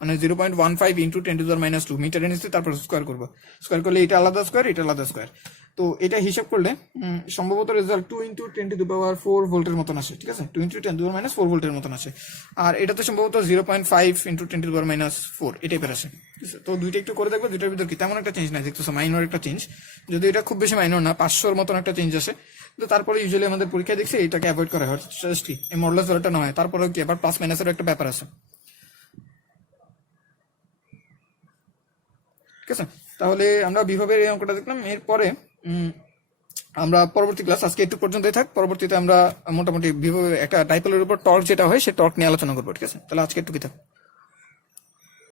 মানে 0.15 ইন্টু 10⁻² মিটারে নিচ্ছে, তারপর স্কোয়ার করবো। স্কোয়ার করলে এটা আলাদা স্কোয়ার, এটা আলাদা স্কোয়ার। তো এটা হিসাব করলে সম্ভবত রেজাল্ট 2 ইন্টু 10⁴ ভোল্টের মতন আসে। ঠিক আছে, 2 ইন্টু 10⁻⁴ ভোল্টের মতন আসে। আর এটাতে সম্ভবত 0.5 ইন্টু 10⁻⁴ এই টাইপের আসে। ঠিক আছে, তো দুইটা একটু করে দেখবে, দুইটার ভিতর কি তেমন একটা চেঞ্জ নাই, দেখতেছো মাইনর একটা চেঞ্জ, যদি এটা খুব বেশি মাইনর না, 500-র মতন একটা চেঞ্জ আসে। তো তারপরে ইউজুয়ালি আমাদের পরীক্ষায় দেখছি এটাকে অ্যাভয়েড করা হয়, জাস্ট কি এই মডুলাস ভ্যালুটা না হয়, তারপরে কি আবার প্লাস মাইনাসের একটা ব্যাপার আছে। ঠিক আছে, তাহলে আমরা বিভবের এই অঙ্কটা দেখলাম। এরপরে আমরা পরবর্তী ক্লাস, আজকে একটু পর্যন্তই থাক, পরবর্তীতে আমরা মোটামুটি বিভবের একটা ডাইপোলের উপর টর্ক যেটা হয় সেই টর্ক নিয়ে আলোচনা করবো। ঠিক আছে, তাহলে আজকে একটু কি থাক।